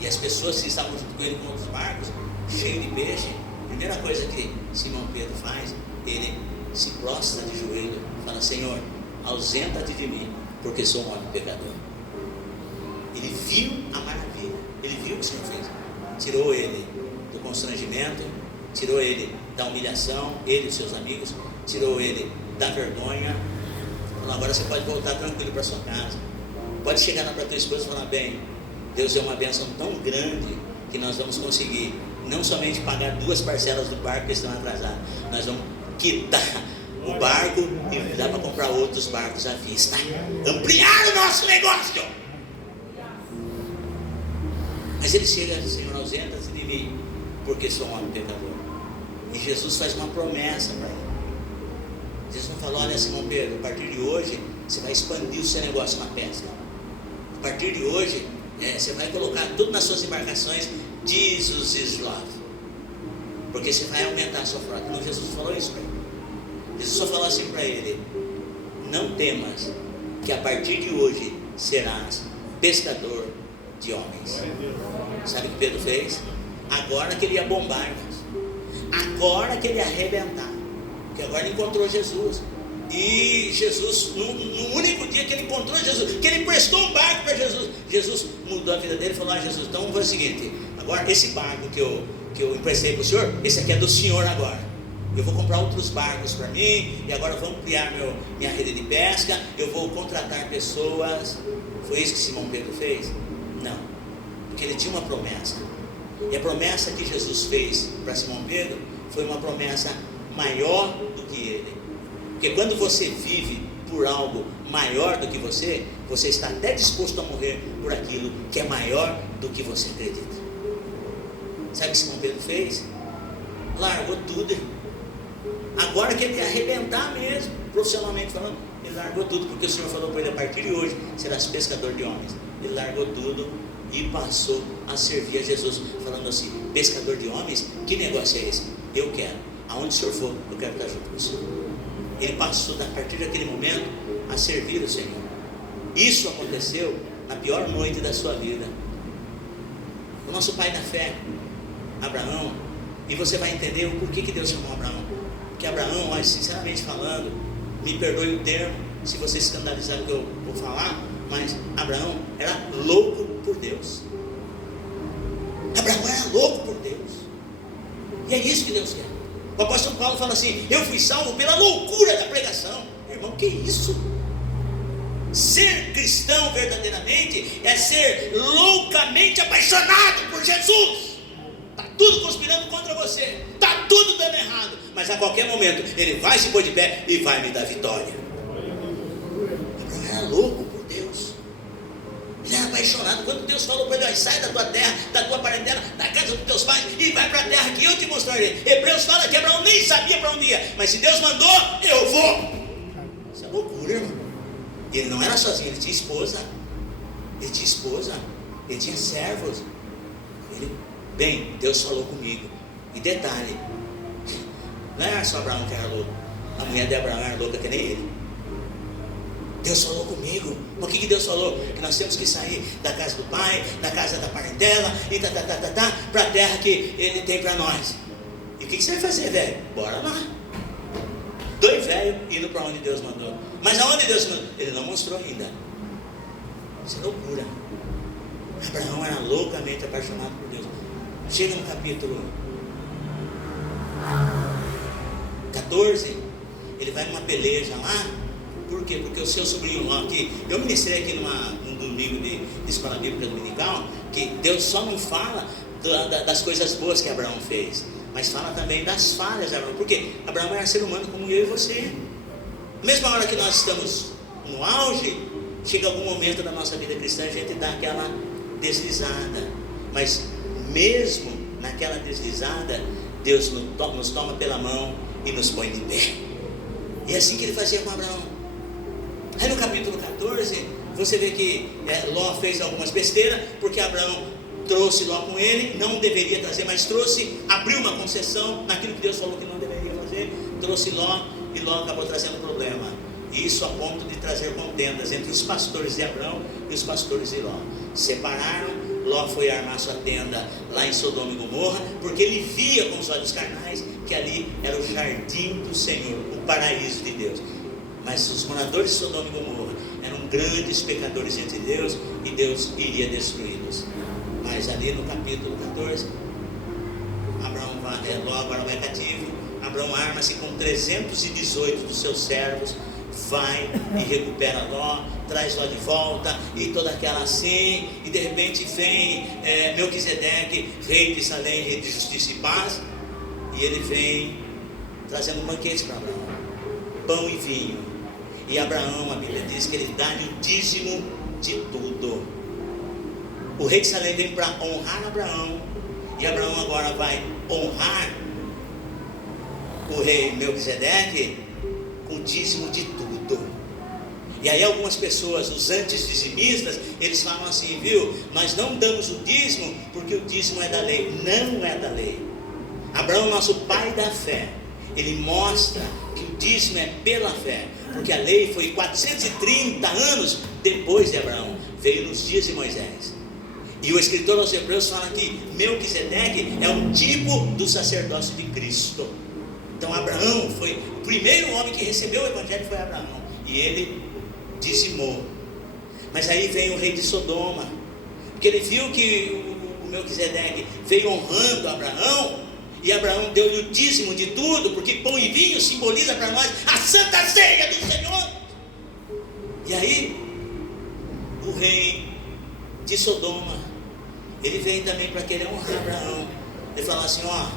e as pessoas que estavam junto com ele com os barcos, cheios de peixe, a primeira coisa que Simão Pedro faz, ele se prostra de joelho, fala: Senhor, ausenta-te de mim, porque sou um homem pecador. Ele viu a maravilha, ele viu o que o Senhor fez, tirou ele do constrangimento, tirou ele da humilhação, ele e os seus amigos, tirou ele da vergonha. Falou: agora você pode voltar tranquilo para sua casa, pode chegar lá para tua esposa e falar: bem, Deus é uma bênção tão grande que nós vamos conseguir não somente pagar 2 parcelas do barco que estão atrasadas, nós vamos quitar o barco e dá para comprar outros barcos à vista, ampliar o nosso negócio. Mas ele chega: Senhor, ausenta-se de mim, porque sou um homem pecador. E Jesus faz uma promessa para ele. Jesus não falou: olha, Simão Pedro, a partir de hoje você vai expandir o seu negócio na pesca. A partir de hoje você vai colocar tudo nas suas embarcações Jesus is love, porque você vai aumentar a sua frota. Não, Jesus falou isso para ele. Jesus só falou assim para ele: não temas, que a partir de hoje serás pescador de homens. Sabe o que Pedro fez? Agora que ele ia bombar, irmãos, agora que ele ia arrebentar, porque agora ele encontrou Jesus. E Jesus, no único dia que ele encontrou Jesus, que ele prestou um barco para Jesus, Jesus mudou a vida dele e falou: Jesus, então vamos fazer o seguinte, agora esse barco que eu emprestei para o senhor, esse aqui é do senhor agora. Eu vou comprar outros barcos para mim, e agora vamos criar minha rede de pesca, eu vou contratar pessoas. Foi isso que Simão Pedro fez? Não, porque ele tinha uma promessa, e a promessa que Jesus fez para Simão Pedro foi uma promessa maior do que ele. Porque quando você vive por algo maior do que você está até disposto a morrer por aquilo que é maior do que você acredita. Sabe o que Simão Pedro fez? Largou tudo. Agora que ele ia arrebentar mesmo, profissionalmente falando, ele largou tudo, porque o Senhor falou para ele: a partir de hoje serás pescador de homens. Ele largou tudo e passou a servir a Jesus, falando assim: pescador de homens? Que negócio é esse? Eu quero. Aonde o Senhor for, eu quero estar junto com o Senhor. Ele passou, a partir daquele momento, a servir o Senhor. Isso aconteceu na pior noite da sua vida. O nosso pai da fé, Abraão, e você vai entender o porquê que Deus chamou Abraão. Porque Abraão, olha, sinceramente falando, me perdoe o termo, se você escandalizar o que eu vou falar, mas Abraão era louco por Deus. Abraão era louco por Deus. E é isso que Deus quer. O apóstolo Paulo fala assim: eu fui salvo pela loucura da pregação. Irmão, que isso? Ser cristão verdadeiramente é ser loucamente apaixonado por Jesus. Está tudo conspirando contra você, está tudo dando errado, mas a qualquer momento ele vai se pôr de pé e vai me dar vitória. Abraão era louco por Deus. Ele era apaixonado. Quando Deus falou para ele: sai da tua terra, da tua parentela, da casa dos teus pais e vai para a terra que eu te mostrarei. Hebreus fala que Abraão nem sabia para onde ia, mas se Deus mandou, eu vou. Isso é loucura, irmão. E ele não era sozinho, ele tinha esposa, ele tinha servos. Bem, Deus falou comigo. E detalhe, não era só Abraão que era louco, a mulher de Abraão era louca que nem ele. Deus falou comigo. O que Deus falou? Que nós temos que sair da casa do pai, da casa da parentela e para a terra que ele tem para nós. E o que você vai fazer, velho? Bora lá. Dois velhos indo para onde Deus mandou. Mas aonde Deus mandou? Ele não mostrou ainda. Isso é loucura. Abraão era loucamente apaixonado por Deus. Chega no capítulo 14, ele vai numa peleja lá. Por quê? Porque o seu sobrinho Ló, que eu ministrei aqui num domingo de escola bíblica dominical, que Deus só não fala das coisas boas que Abraão fez, mas fala também das falhas de Abraão. Porque Abraão era ser humano como eu e você. Mesma hora que nós estamos no auge, chega algum momento da nossa vida cristã, a gente dá aquela deslizada. Mas mesmo naquela deslizada, Deus nos toma pela mão e nos põe de pé. E é assim que ele fazia com Abraão. Aí no capítulo 14, você vê que Ló fez algumas besteiras, porque Abraão trouxe Ló com ele, não deveria trazer, mas trouxe, abriu uma concessão naquilo que Deus falou que não deveria fazer, trouxe Ló, e Ló acabou trazendo problema. E isso a ponto de trazer contendas entre os pastores de Abraão e os pastores de Ló. Separaram, Ló foi armar sua tenda lá em Sodoma e Gomorra, porque ele via com os olhos carnais que ali era o jardim do Senhor, o paraíso de Deus. Mas os moradores de Sodoma e Gomorra eram grandes pecadores diante de Deus, e Deus iria destruí-los. Mas ali no capítulo 14, Ló agora vai cativo. Abraão arma-se com 318 dos seus servos, vai e recupera Ló, traz Ló de volta, e toda aquela assim, e de repente vem Melquisedeque, rei de Salém, rei de justiça e paz, e ele vem trazendo um banquete para Abraão, pão e vinho. E Abraão, a Bíblia diz que ele dá-lhe o dízimo de tudo. O rei de Salém vem para honrar Abraão, e Abraão agora vai honrar o rei Melquisedeque com o dízimo de tudo. E aí algumas pessoas, os antidizimistas, eles falam assim: viu, nós não damos o dízimo porque o dízimo é da lei. Não é da lei. Abraão, nosso pai da fé, ele mostra que o dízimo é pela fé, porque a lei foi 430 anos depois de Abraão, veio nos dias de Moisés. E o escritor aos Hebreus fala que Melquisedeque é um tipo do sacerdócio de Cristo. Então Abraão foi o primeiro homem que recebeu o evangelho, foi Abraão, e ele dizimou. Mas aí vem o rei de Sodoma, porque ele viu que o Melquisedeque veio honrando Abraão, e Abraão deu-lhe o dízimo de tudo, porque pão e vinho simboliza para nós a santa ceia do Senhor. E aí o rei de Sodoma, ele veio também para querer honrar Abraão. Ele falou assim: ó,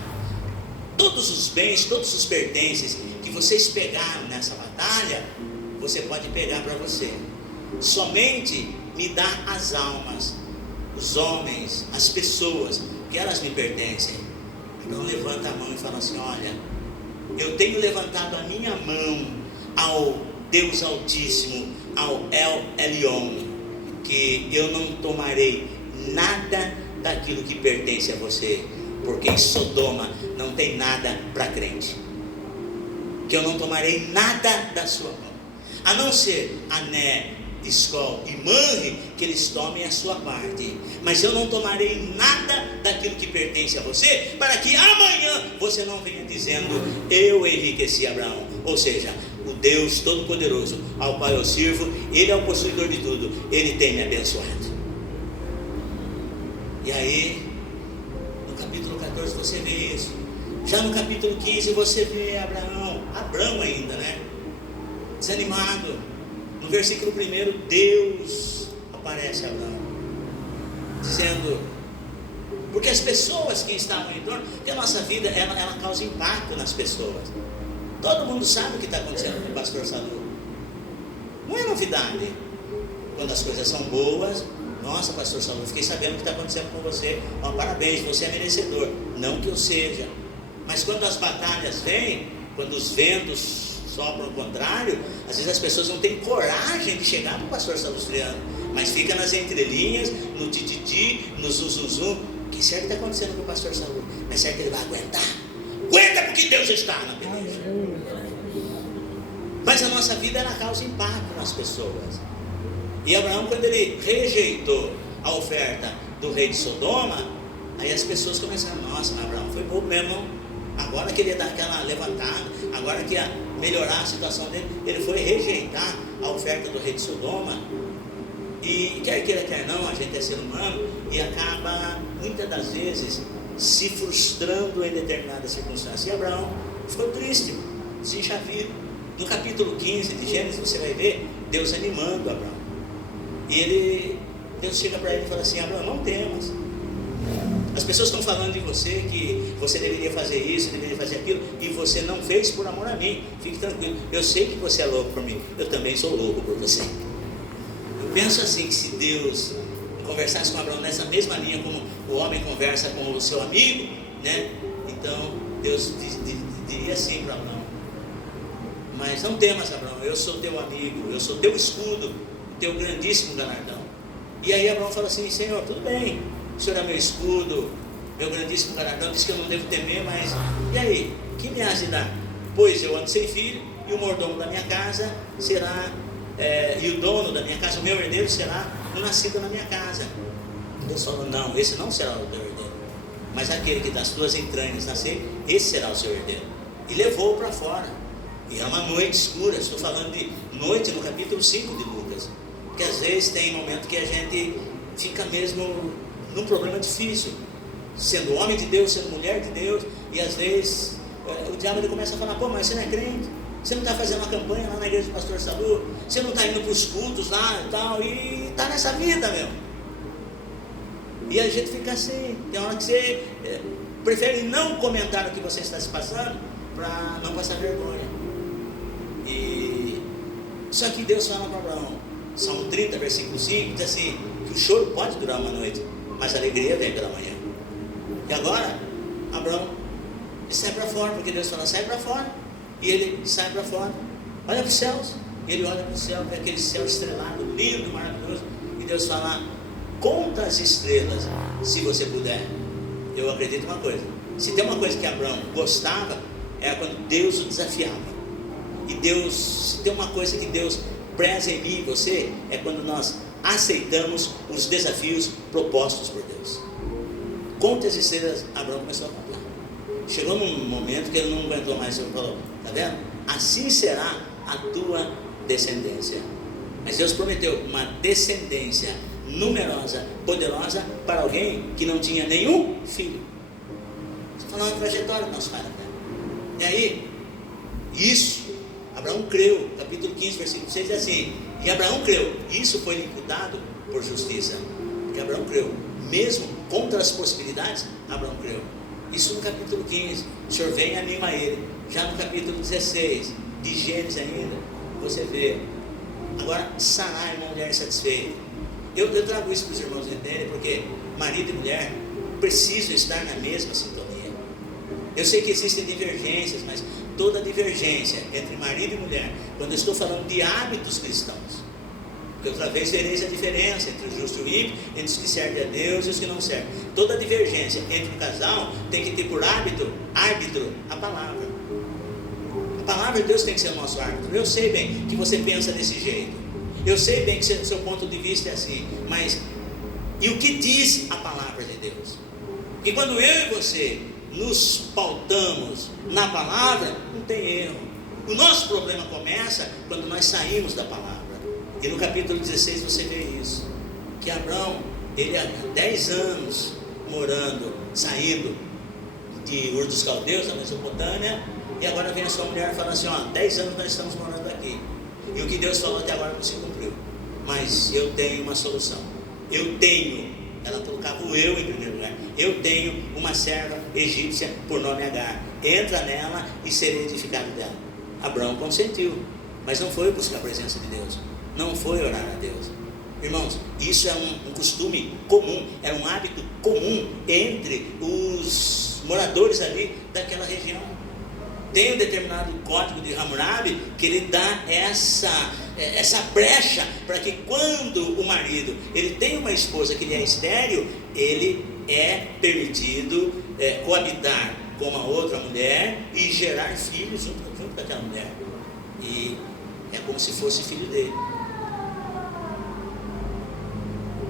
todos os bens, todos os pertences que vocês pegaram nessa batalha, você pode pegar para você. Somente me dá as almas, os homens, as pessoas, que elas me pertencem. Então levanta a mão e fala assim: olha, eu tenho levantado a minha mão ao Deus Altíssimo, ao El Elyon, que eu não tomarei nada daquilo que pertence a você, porque em Sodoma não tem nada para crente. Que eu não tomarei nada da sua mão, a não ser Ané, Escol e Manre, que eles tomem a sua parte, mas eu não tomarei nada daquilo que pertence a você, para que amanhã você não venha dizendo: eu enriqueci Abraão. Ou seja, o Deus Todo-Poderoso, ao qual eu sirvo, Ele é o possuidor de tudo, Ele tem me abençoado. E aí, no capítulo 14 você vê isso. Já no capítulo 15 você vê Abraão ainda, né? Desanimado. No versículo 1, Deus aparece a Abraão, dizendo, porque as pessoas que estavam em torno, porque a nossa vida, ela causa impacto nas pessoas. Todo mundo sabe o que está acontecendo com o pastor Sadu. Não é novidade. Quando as coisas são boas: nossa, pastor Sadu, fiquei sabendo o que está acontecendo com você. Oh, parabéns, você é merecedor. Não que eu seja. Mas quando as batalhas vêm, quando os ventos sopram o contrário, às vezes as pessoas não têm coragem de chegar para o pastor Salustriano, mas fica nas entrelinhas, no tititi, no zum. Que certo está acontecendo com o pastor Salu? Mas será que ele vai aguentar? Aguenta, porque Deus está na peleja. Mas a nossa vida, ela causa impacto nas pessoas. E Abraão, quando ele rejeitou a oferta do rei de Sodoma, aí as pessoas começaram: nossa, mas Abraão foi bobo mesmo. Agora que ele ia dar aquela levantada, agora que ia melhorar a situação dele, ele foi rejeitar a oferta do rei de Sodoma. E quer queira, quer não, a gente é ser humano e acaba muitas das vezes se frustrando em determinadas circunstâncias. E Abraão ficou triste, desenchavido. No capítulo 15 de Gênesis você vai ver Deus animando Abraão. E Deus chega para ele e fala assim: Abraão, não temas. As pessoas estão falando de você que você deveria fazer isso, deveria fazer aquilo, e você não fez por amor a mim. Fique tranquilo, eu sei que você é louco por mim, eu também sou louco por você. Eu penso assim, que se Deus conversasse com Abraão nessa mesma linha como o homem conversa com o seu amigo, né? Então Deus diria assim para Abraão: mas não temas, Abraão, eu sou teu amigo, eu sou teu escudo, teu grandíssimo galardão. E aí Abraão fala assim: Senhor, tudo bem, o Senhor é meu escudo, meu grandíssimo galardão, diz que eu não devo temer, mas e aí, que me has de dar? Pois eu ando sem filho, e o mordomo da minha casa será, e o dono da minha casa, o meu herdeiro, será o nascido na minha casa. Deus falou: não, esse não será o teu herdeiro, mas aquele que das tuas entranhas nascer, esse será o seu herdeiro. E levou-o para fora. E é uma noite escura, estou falando de noite no capítulo 5 de Lucas, porque às vezes tem momento que a gente fica mesmo num problema difícil, sendo homem de Deus, sendo mulher de Deus, e às vezes o diabo ele começa a falar: pô, mas você não é crente, você não está fazendo uma campanha lá na igreja do pastor Salu, você não está indo para os cultos lá e tal, e está nessa vida, meu. E a gente fica assim, tem hora que você prefere não comentar o que você está se passando, para não passar vergonha. E só que Deus fala para Abraão, Salmo 30, versículo 5, diz assim, que o choro pode durar uma noite, mas a alegria vem pela manhã. E agora, Abraão, ele sai para fora, porque Deus fala: sai para fora. E ele sai para fora, olha para os céus. Ele olha para o céu, vê aquele céu estrelado, lindo, maravilhoso. E Deus fala: conta as estrelas, se você puder. Eu acredito uma coisa, se tem uma coisa que Abraão gostava, é quando Deus o desafiava. E Deus, se tem uma coisa que Deus preza em mim e você, é quando nós aceitamos os desafios propostos por Deus. Conta as estrelas. Abraão começou a contar. Chegou num momento que ele não aguentou mais, ele falou: está vendo? Assim será a tua descendência. Mas Deus prometeu uma descendência numerosa, poderosa, para alguém que não tinha nenhum filho. Estou falando da trajetória do nosso pai. E aí, isso, Abraão creu, capítulo 15, versículo 6 é assim: e Abraão creu, isso foi imputado por justiça. Porque Abraão creu, mesmo contra as possibilidades, Abraão creu. Isso no capítulo 15, o Senhor vem e anima ele. Já no capítulo 16, de Gênesis ainda, você vê. Agora, Sarai, uma mulher satisfeita. Eu trago isso para os irmãos entenderem, porque marido e mulher precisam estar na mesma sintonia. Eu sei que existem divergências, mas toda divergência entre marido e mulher, quando eu estou falando de hábitos cristãos, porque outra vez vereis a diferença entre o justo e o ímpio, entre os que servem a Deus e os que não servem. Toda divergência entre o casal tem que ter por árbitro a palavra. A palavra de Deus tem que ser o nosso árbitro. Eu sei bem que você pensa desse jeito, eu sei bem que seu ponto de vista é assim, mas e o que diz a palavra de Deus? E quando eu e você nos pautamos na palavra, não tem erro. O nosso problema começa quando nós saímos da palavra. E no capítulo 16 você vê isso, que Abraão, ele há 10 anos morando, saindo de Ur dos Caldeus, na Mesopotâmia, e agora vem a sua mulher e fala assim: 10 anos nós estamos morando aqui, e o que Deus falou até agora não se cumpriu, mas eu tenho uma solução. Ela colocava o eu em primeiro lugar. Eu tenho uma serva egípcia por nome Agar, entra nela e serei edificado dela. Abraão consentiu, mas não foi buscar a presença de Deus, não foi orar a Deus. Irmãos, isso é um costume comum, é um hábito comum entre os moradores ali daquela região. Tem um determinado código de Hammurabi que ele dá essa brecha para que quando o marido ele tem uma esposa que lhe é estéril, ele é permitido coabitar com uma outra mulher e gerar filhos junto com aquela mulher, e é como se fosse filho dele,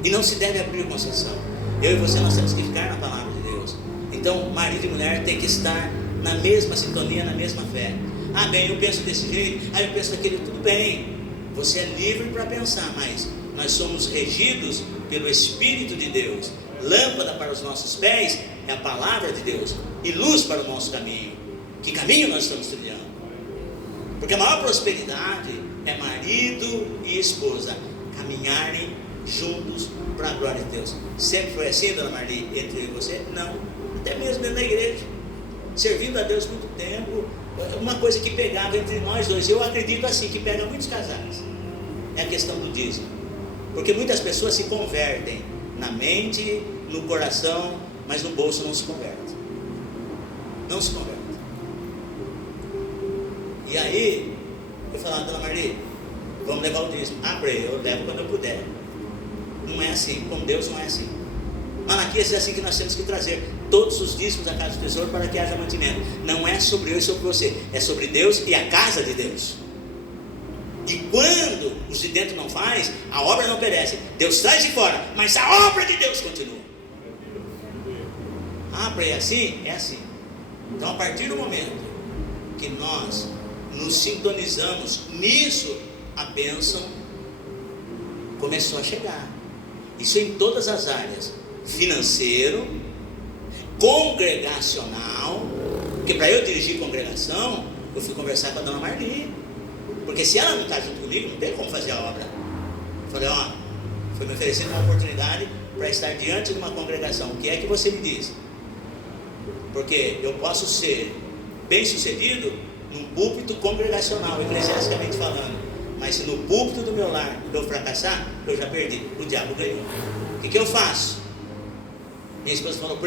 e não se deve abrir concessão. Eu e você, nós temos que ficar na palavra de Deus. Então marido e mulher tem que estar na mesma sintonia, na mesma fé. Bem, eu penso desse jeito, eu penso daquele. Tudo bem, você é livre para pensar, mas nós somos regidos pelo Espírito de Deus. Lâmpada para os nossos pés é a palavra de Deus, e luz para o nosso caminho. Que caminho nós estamos trilhando? Porque a maior prosperidade é marido e esposa caminharem juntos para a glória de Deus. Sempre foi assim, dona Marli, entre eu e você? Não, até mesmo dentro da igreja, servindo a Deus muito tempo, uma coisa que pegava entre nós dois, eu acredito assim, que pega muitos casais, é a questão do dízimo. Porque muitas pessoas se convertem na mente, no coração, mas no bolso não se converte. Não se converte. E aí eu falava: dona Marli, vamos levar o dízimo. Eu levo quando eu puder. Não é assim, com Deus não é assim. Malaquias é assim que nós temos que trazer todos os dízimos da casa do tesouro para que haja mantimento. Não é sobre eu e sobre você, é sobre Deus e a casa de Deus. E quando os de dentro não faz, a obra não perece. Deus traz de fora, mas a obra de Deus continua. É assim? É assim. Então, a partir do momento que nós nos sintonizamos nisso, a bênção começou a chegar. Isso em todas as áreas: financeiro, congregacional. Porque para eu dirigir congregação, eu fui conversar com a dona Marli, porque se ela não está junto comigo, não tem como fazer a obra. Falei: foi me oferecendo uma oportunidade para estar diante de uma congregação. O que é que você me diz? Porque eu posso ser bem sucedido num púlpito congregacional, eclesiasticamente falando, mas se no púlpito do meu lar eu fracassar, eu já perdi, o diabo ganhou. O que eu faço? Minha esposa falou: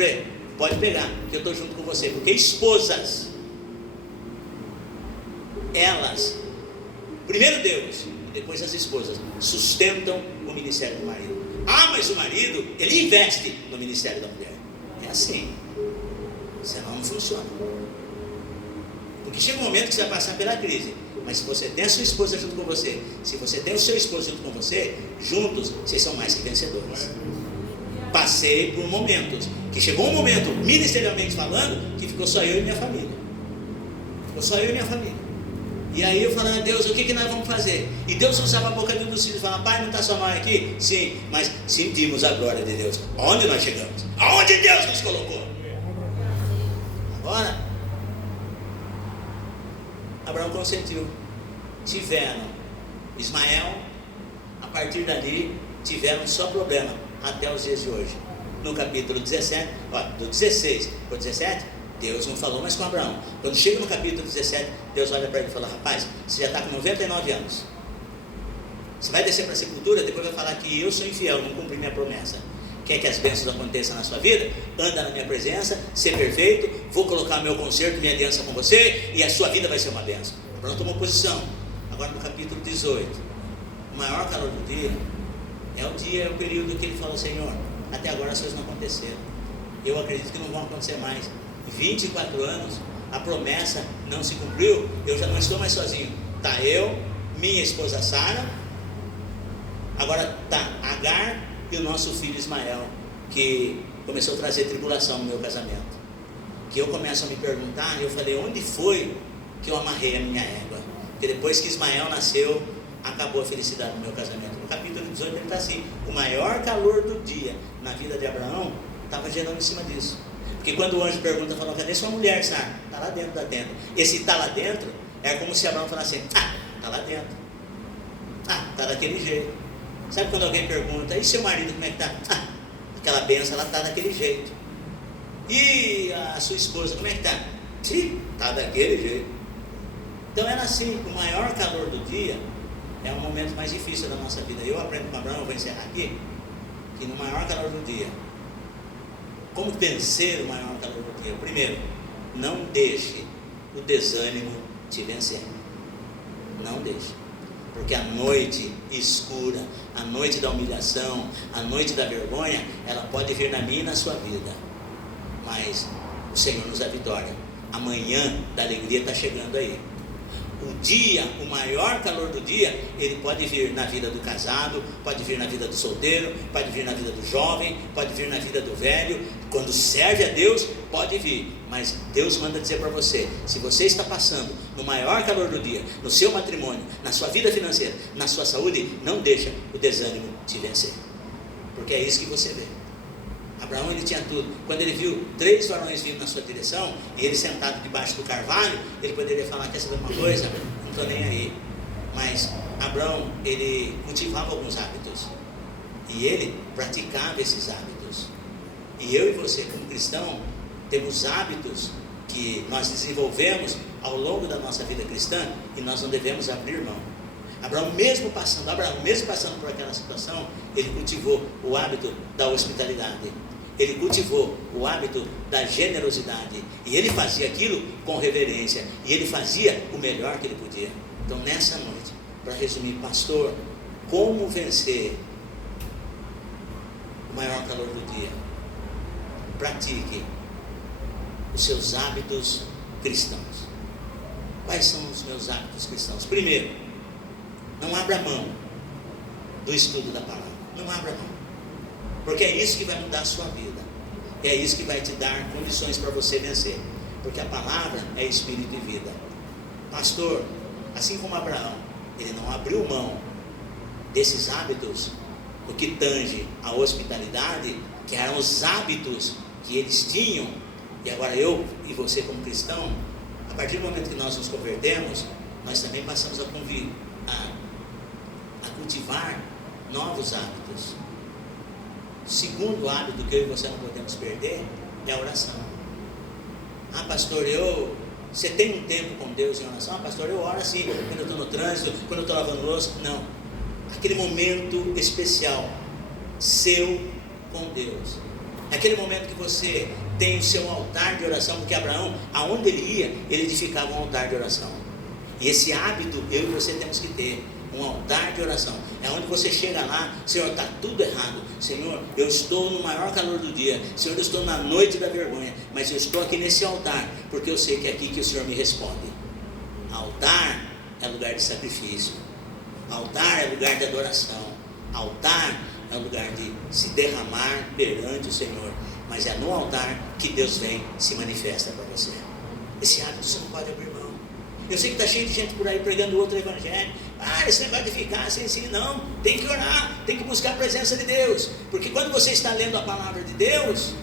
pode pegar, que eu estou junto com você. Porque esposas, elas, primeiro Deus, e depois as esposas, sustentam o ministério do marido. Mas o marido, ele investe no ministério da mulher. É assim, senão não funciona. Porque chega um momento que você vai passar pela crise, mas se você tem a sua esposa junto com você, se você tem o seu esposo junto com você, juntos, vocês são mais que vencedores. passei por momentos, que chegou um momento, ministerialmente falando, que ficou só eu e minha família. Ficou só eu e minha família. E aí eu falei, Deus, o que nós vamos fazer? E Deus usava a boca de um dos filhos e falava, pai, não está sua mãe aqui? Sim, mas sentimos a glória de Deus. Aonde nós chegamos? Aonde Deus nos colocou? Agora, Abraão consentiu. Tiveram Ismael, a partir dali tiveram só problema até os dias de hoje. No capítulo 17, do 16 para o 17, Deus não falou mais com Abraão. Quando chega no capítulo 17, Deus olha para ele e fala, rapaz, você já está com 99 anos, você vai descer para a sepultura, depois vai falar que eu sou infiel, não cumpri minha promessa. Quer que as bênçãos aconteçam na sua vida? Anda na minha presença, ser perfeito, vou colocar meu concerto, minha aliança com você, e a sua vida vai ser uma bênção. Abraão tomou posição. Agora no capítulo 18, o maior calor do dia é o período que ele falou, Senhor, até agora as coisas não aconteceram, eu acredito que não vão acontecer mais. 24 anos, a promessa não se cumpriu, eu já não estou mais sozinho, está eu, minha esposa Sara, agora está Agar e o nosso filho Ismael, que começou a trazer tribulação no meu casamento, que eu começo a me perguntar, eu falei, onde foi que eu amarrei a minha égua? Porque depois que Ismael nasceu, acabou a felicidade no meu casamento. No capítulo 18 ele está assim, o maior calor do dia na vida de Abraão estava gerando em cima disso. Porque quando o anjo pergunta, fala, cadê sua mulher, Sara? Está lá dentro da tenda. Esse está lá dentro é como se Abraão falasse assim, está lá dentro, está daquele jeito. Sabe quando alguém pergunta, e seu marido como é que está? Aquela benção, ela está daquele jeito. E a sua esposa como é que está? Está daquele jeito. Então era assim, o maior calor do dia é o momento mais difícil da nossa vida. Eu aprendo com Abraão, eu vou encerrar aqui, que no maior calor do dia, como vencer o maior calor do dia? Primeiro, não deixe o desânimo te vencer. Não deixe. Porque a noite escura, a noite da humilhação, a noite da vergonha, ela pode vir na minha e na sua vida. Mas o Senhor nos dá vitória. Amanhã da alegria está chegando aí. O dia, o maior calor do dia, ele pode vir na vida do casado, pode vir na vida do solteiro, pode vir na vida do jovem, pode vir na vida do velho. Quando serve a Deus, pode vir. Mas Deus manda dizer para você, se você está passando no maior calor do dia, no seu matrimônio, na sua vida financeira, na sua saúde, não deixa o desânimo te vencer. Porque é isso que você vê. Abraão, ele tinha tudo. Quando ele viu 3 varões vindo na sua direção, e ele sentado debaixo do carvalho, ele poderia falar, quer saber uma coisa? Não estou nem aí. Mas Abraão, ele cultivava alguns hábitos, e ele praticava esses hábitos. E eu e você, como cristão, temos hábitos que nós desenvolvemos ao longo da nossa vida cristã, e nós não devemos abrir mão. Abraão mesmo passando por aquela situação, ele cultivou o hábito da hospitalidade, ele cultivou o hábito da generosidade, e ele fazia aquilo com reverência, e ele fazia o melhor que ele podia. Então nessa noite, para resumir, pastor, como vencer o maior calor do dia? Pratique os seus hábitos cristãos. Quais são os meus hábitos cristãos? Primeiro, não abra mão do estudo da palavra. Não abra mão. Porque é isso que vai mudar a sua vida. É isso que vai te dar condições para você vencer. Porque a palavra é espírito e vida. Pastor, assim como Abraão, ele não abriu mão desses hábitos no que tange a hospitalidade, que eram os hábitos que eles tinham. E agora eu e você como cristão, a partir do momento que nós nos convertemos, nós também passamos a cultivar novos hábitos. O segundo hábito que eu e você não podemos perder é a oração. Pastor, você tem um tempo com Deus em oração? Pastor, eu oro assim, quando eu estou no trânsito, quando eu estou lavando louça. Não, aquele momento especial seu com Deus, aquele momento que você tem o seu altar de oração, porque Abraão, aonde ele ia, ele edificava um altar de oração. E esse hábito eu e você temos que ter, um altar de oração. É onde você chega lá, Senhor, está tudo errado, Senhor, eu estou no maior calor do dia, Senhor, eu estou na noite da vergonha, mas eu estou aqui nesse altar, porque eu sei que é aqui que o Senhor me responde. Altar é lugar de sacrifício, altar é lugar de adoração, altar é um lugar de se derramar perante o Senhor, mas é no altar que Deus vem se manifesta para você. Esse hábito você não pode abrir mão. Eu sei que está cheio de gente por aí pregando outro evangelho. Esse negócio de ficar assim, não. Tem que orar, tem que buscar a presença de Deus, porque quando você está lendo a palavra de Deus,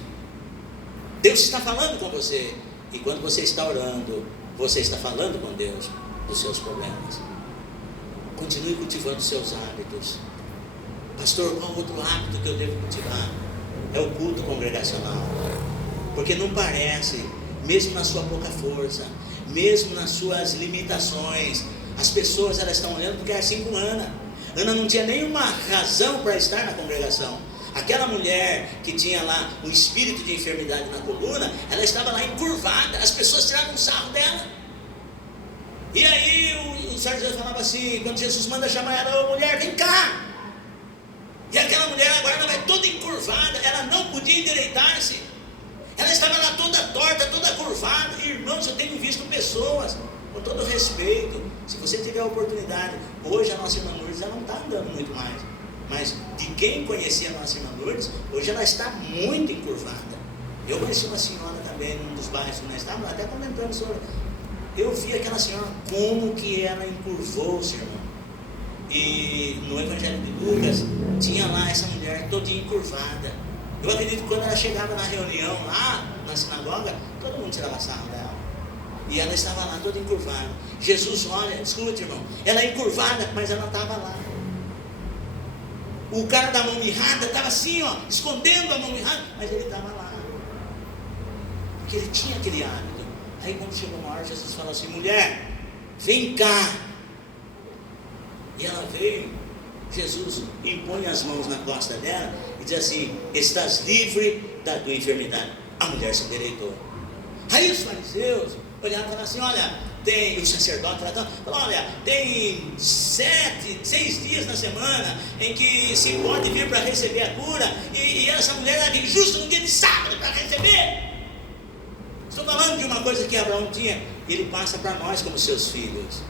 Deus está falando com você, e quando você está orando, você está falando com Deus dos seus problemas. Continue cultivando seus hábitos. Pastor, qual outro hábito que eu devo cultivar? É o culto congregacional, porque não parece, mesmo na sua pouca força, mesmo nas suas limitações, as pessoas elas estão olhando porque é assim com Ana. Ana não tinha nenhuma razão para estar na congregação. Aquela mulher que tinha lá um espírito de enfermidade na coluna, ela estava lá encurvada, as pessoas tiravam um sarro dela. E aí o sacerdote falava assim, quando Jesus manda chamar ela, ô mulher, vem cá. E aquela mulher agora ela vai toda encurvada, ela não podia endireitar-se. Ela estava lá toda torta, toda curvada. Irmãos, eu tenho visto pessoas, com todo respeito, se você tiver a oportunidade, hoje a nossa irmã Lourdes ela não está andando muito mais, mas de quem conhecia a nossa irmã Lourdes, hoje ela está muito encurvada. Eu conheci uma senhora também num dos bairros que nós estávamos até comentando sobre. Eu vi aquela senhora, como que ela encurvou-se, irmão. E no Evangelho de Lucas tinha lá essa mulher todinha encurvada. Eu acredito que quando ela chegava na reunião lá na sinagoga, todo mundo tirava sarro dela. E ela estava lá toda encurvada. Jesus olha, escute, irmão, ela é encurvada, mas ela estava lá. O cara da mão mirrada estava assim, ó, escondendo a mão mirrada, mas ele estava lá. Porque ele tinha aquele hábito. Aí quando chegou uma hora, Jesus falou assim, mulher, vem cá. E ela veio, Jesus impõe as mãos na costa dela e diz assim, estás livre da tua enfermidade. A mulher se endireitou. Aí os fariseus olharam e falaram assim, olha, tem o sacerdote falou, olha, tem 6 dias na semana em que se pode vir para receber a cura, e essa mulher ela vem justo no dia de sábado para receber. Estou falando de uma coisa que Abraão tinha, ele passa para nós como seus filhos.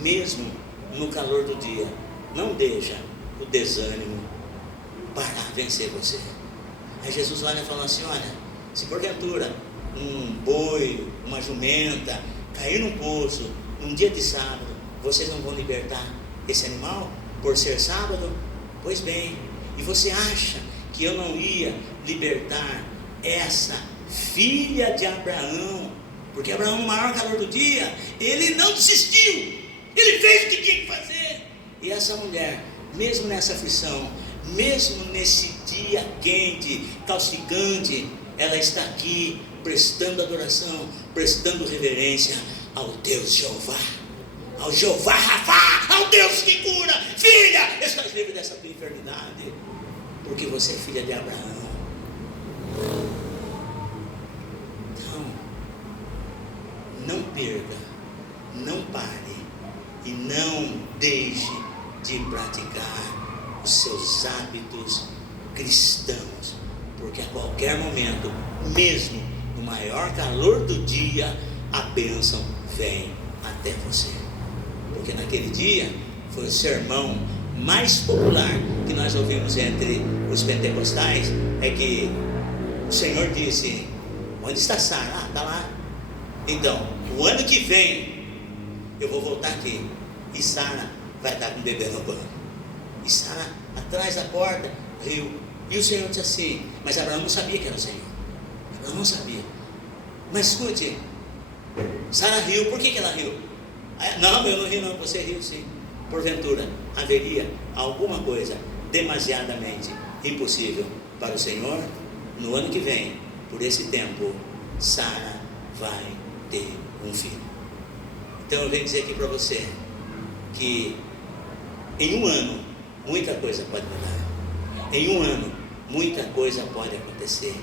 Mesmo no calor do dia, não deixa o desânimo parar, vencer você. Aí Jesus olha e fala assim, olha, se porventura um boi, uma jumenta cair num poço num dia de sábado, vocês não vão libertar esse animal por ser sábado? Pois bem, e você acha que eu não ia libertar essa filha de Abraão? Porque Abraão, no maior calor do dia, ele não desistiu, ele fez o que tinha que fazer. E essa mulher, mesmo nessa aflição, mesmo nesse dia quente, causticante, ela está aqui prestando adoração, prestando reverência ao Deus Jeová, ao Jeová Rafá, ao Deus que cura. Filha, estás livre dessa tua enfermidade, porque você é filha de Abraão. Então, não perca, não pare e não deixe de praticar os seus hábitos cristãos, porque a qualquer momento, mesmo no maior calor do dia, a bênção vem até você. Porque naquele dia foi o sermão mais popular que nós ouvimos entre os pentecostais, é que o Senhor disse, onde está Sara? Está lá. Então, o ano que vem eu vou voltar aqui e Sara vai estar com o bebê no banco. E Sara atrás da porta riu. E o Senhor disse assim, mas Abraão não sabia que era o Senhor. Abraão não sabia. Mas escute, Sara riu. Por que ela riu? Não, eu não rio não, você riu sim. Porventura haveria alguma coisa demasiadamente impossível para o Senhor? No ano que vem, por esse tempo, Sara vai ter um filho. Então eu venho dizer aqui para você que em um ano muita coisa pode mudar. Em um ano muita coisa pode acontecer.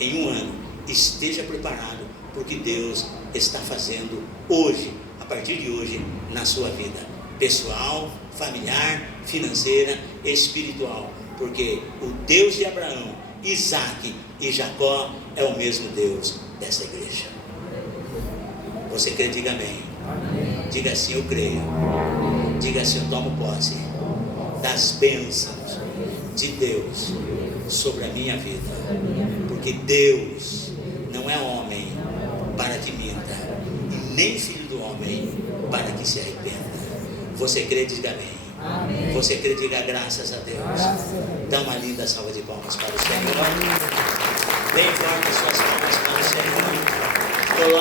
Em um ano esteja preparado porque Deus está fazendo hoje, a partir de hoje, na sua vida pessoal, familiar, financeira, espiritual, porque o Deus de Abraão, Isaac e Jacó é o mesmo Deus dessa igreja. Você crê? Diga amém. Diga assim, eu creio. Diga assim, eu tomo posse das bênçãos de Deus sobre a minha vida, porque Deus não é homem para que minta, e nem filho do homem para que se arrependa. Você crê, diga amém. Você crê, diga graças a Deus. Dá uma linda salva de palmas para o Senhor. Bem forte as suas palmas para o Senhor.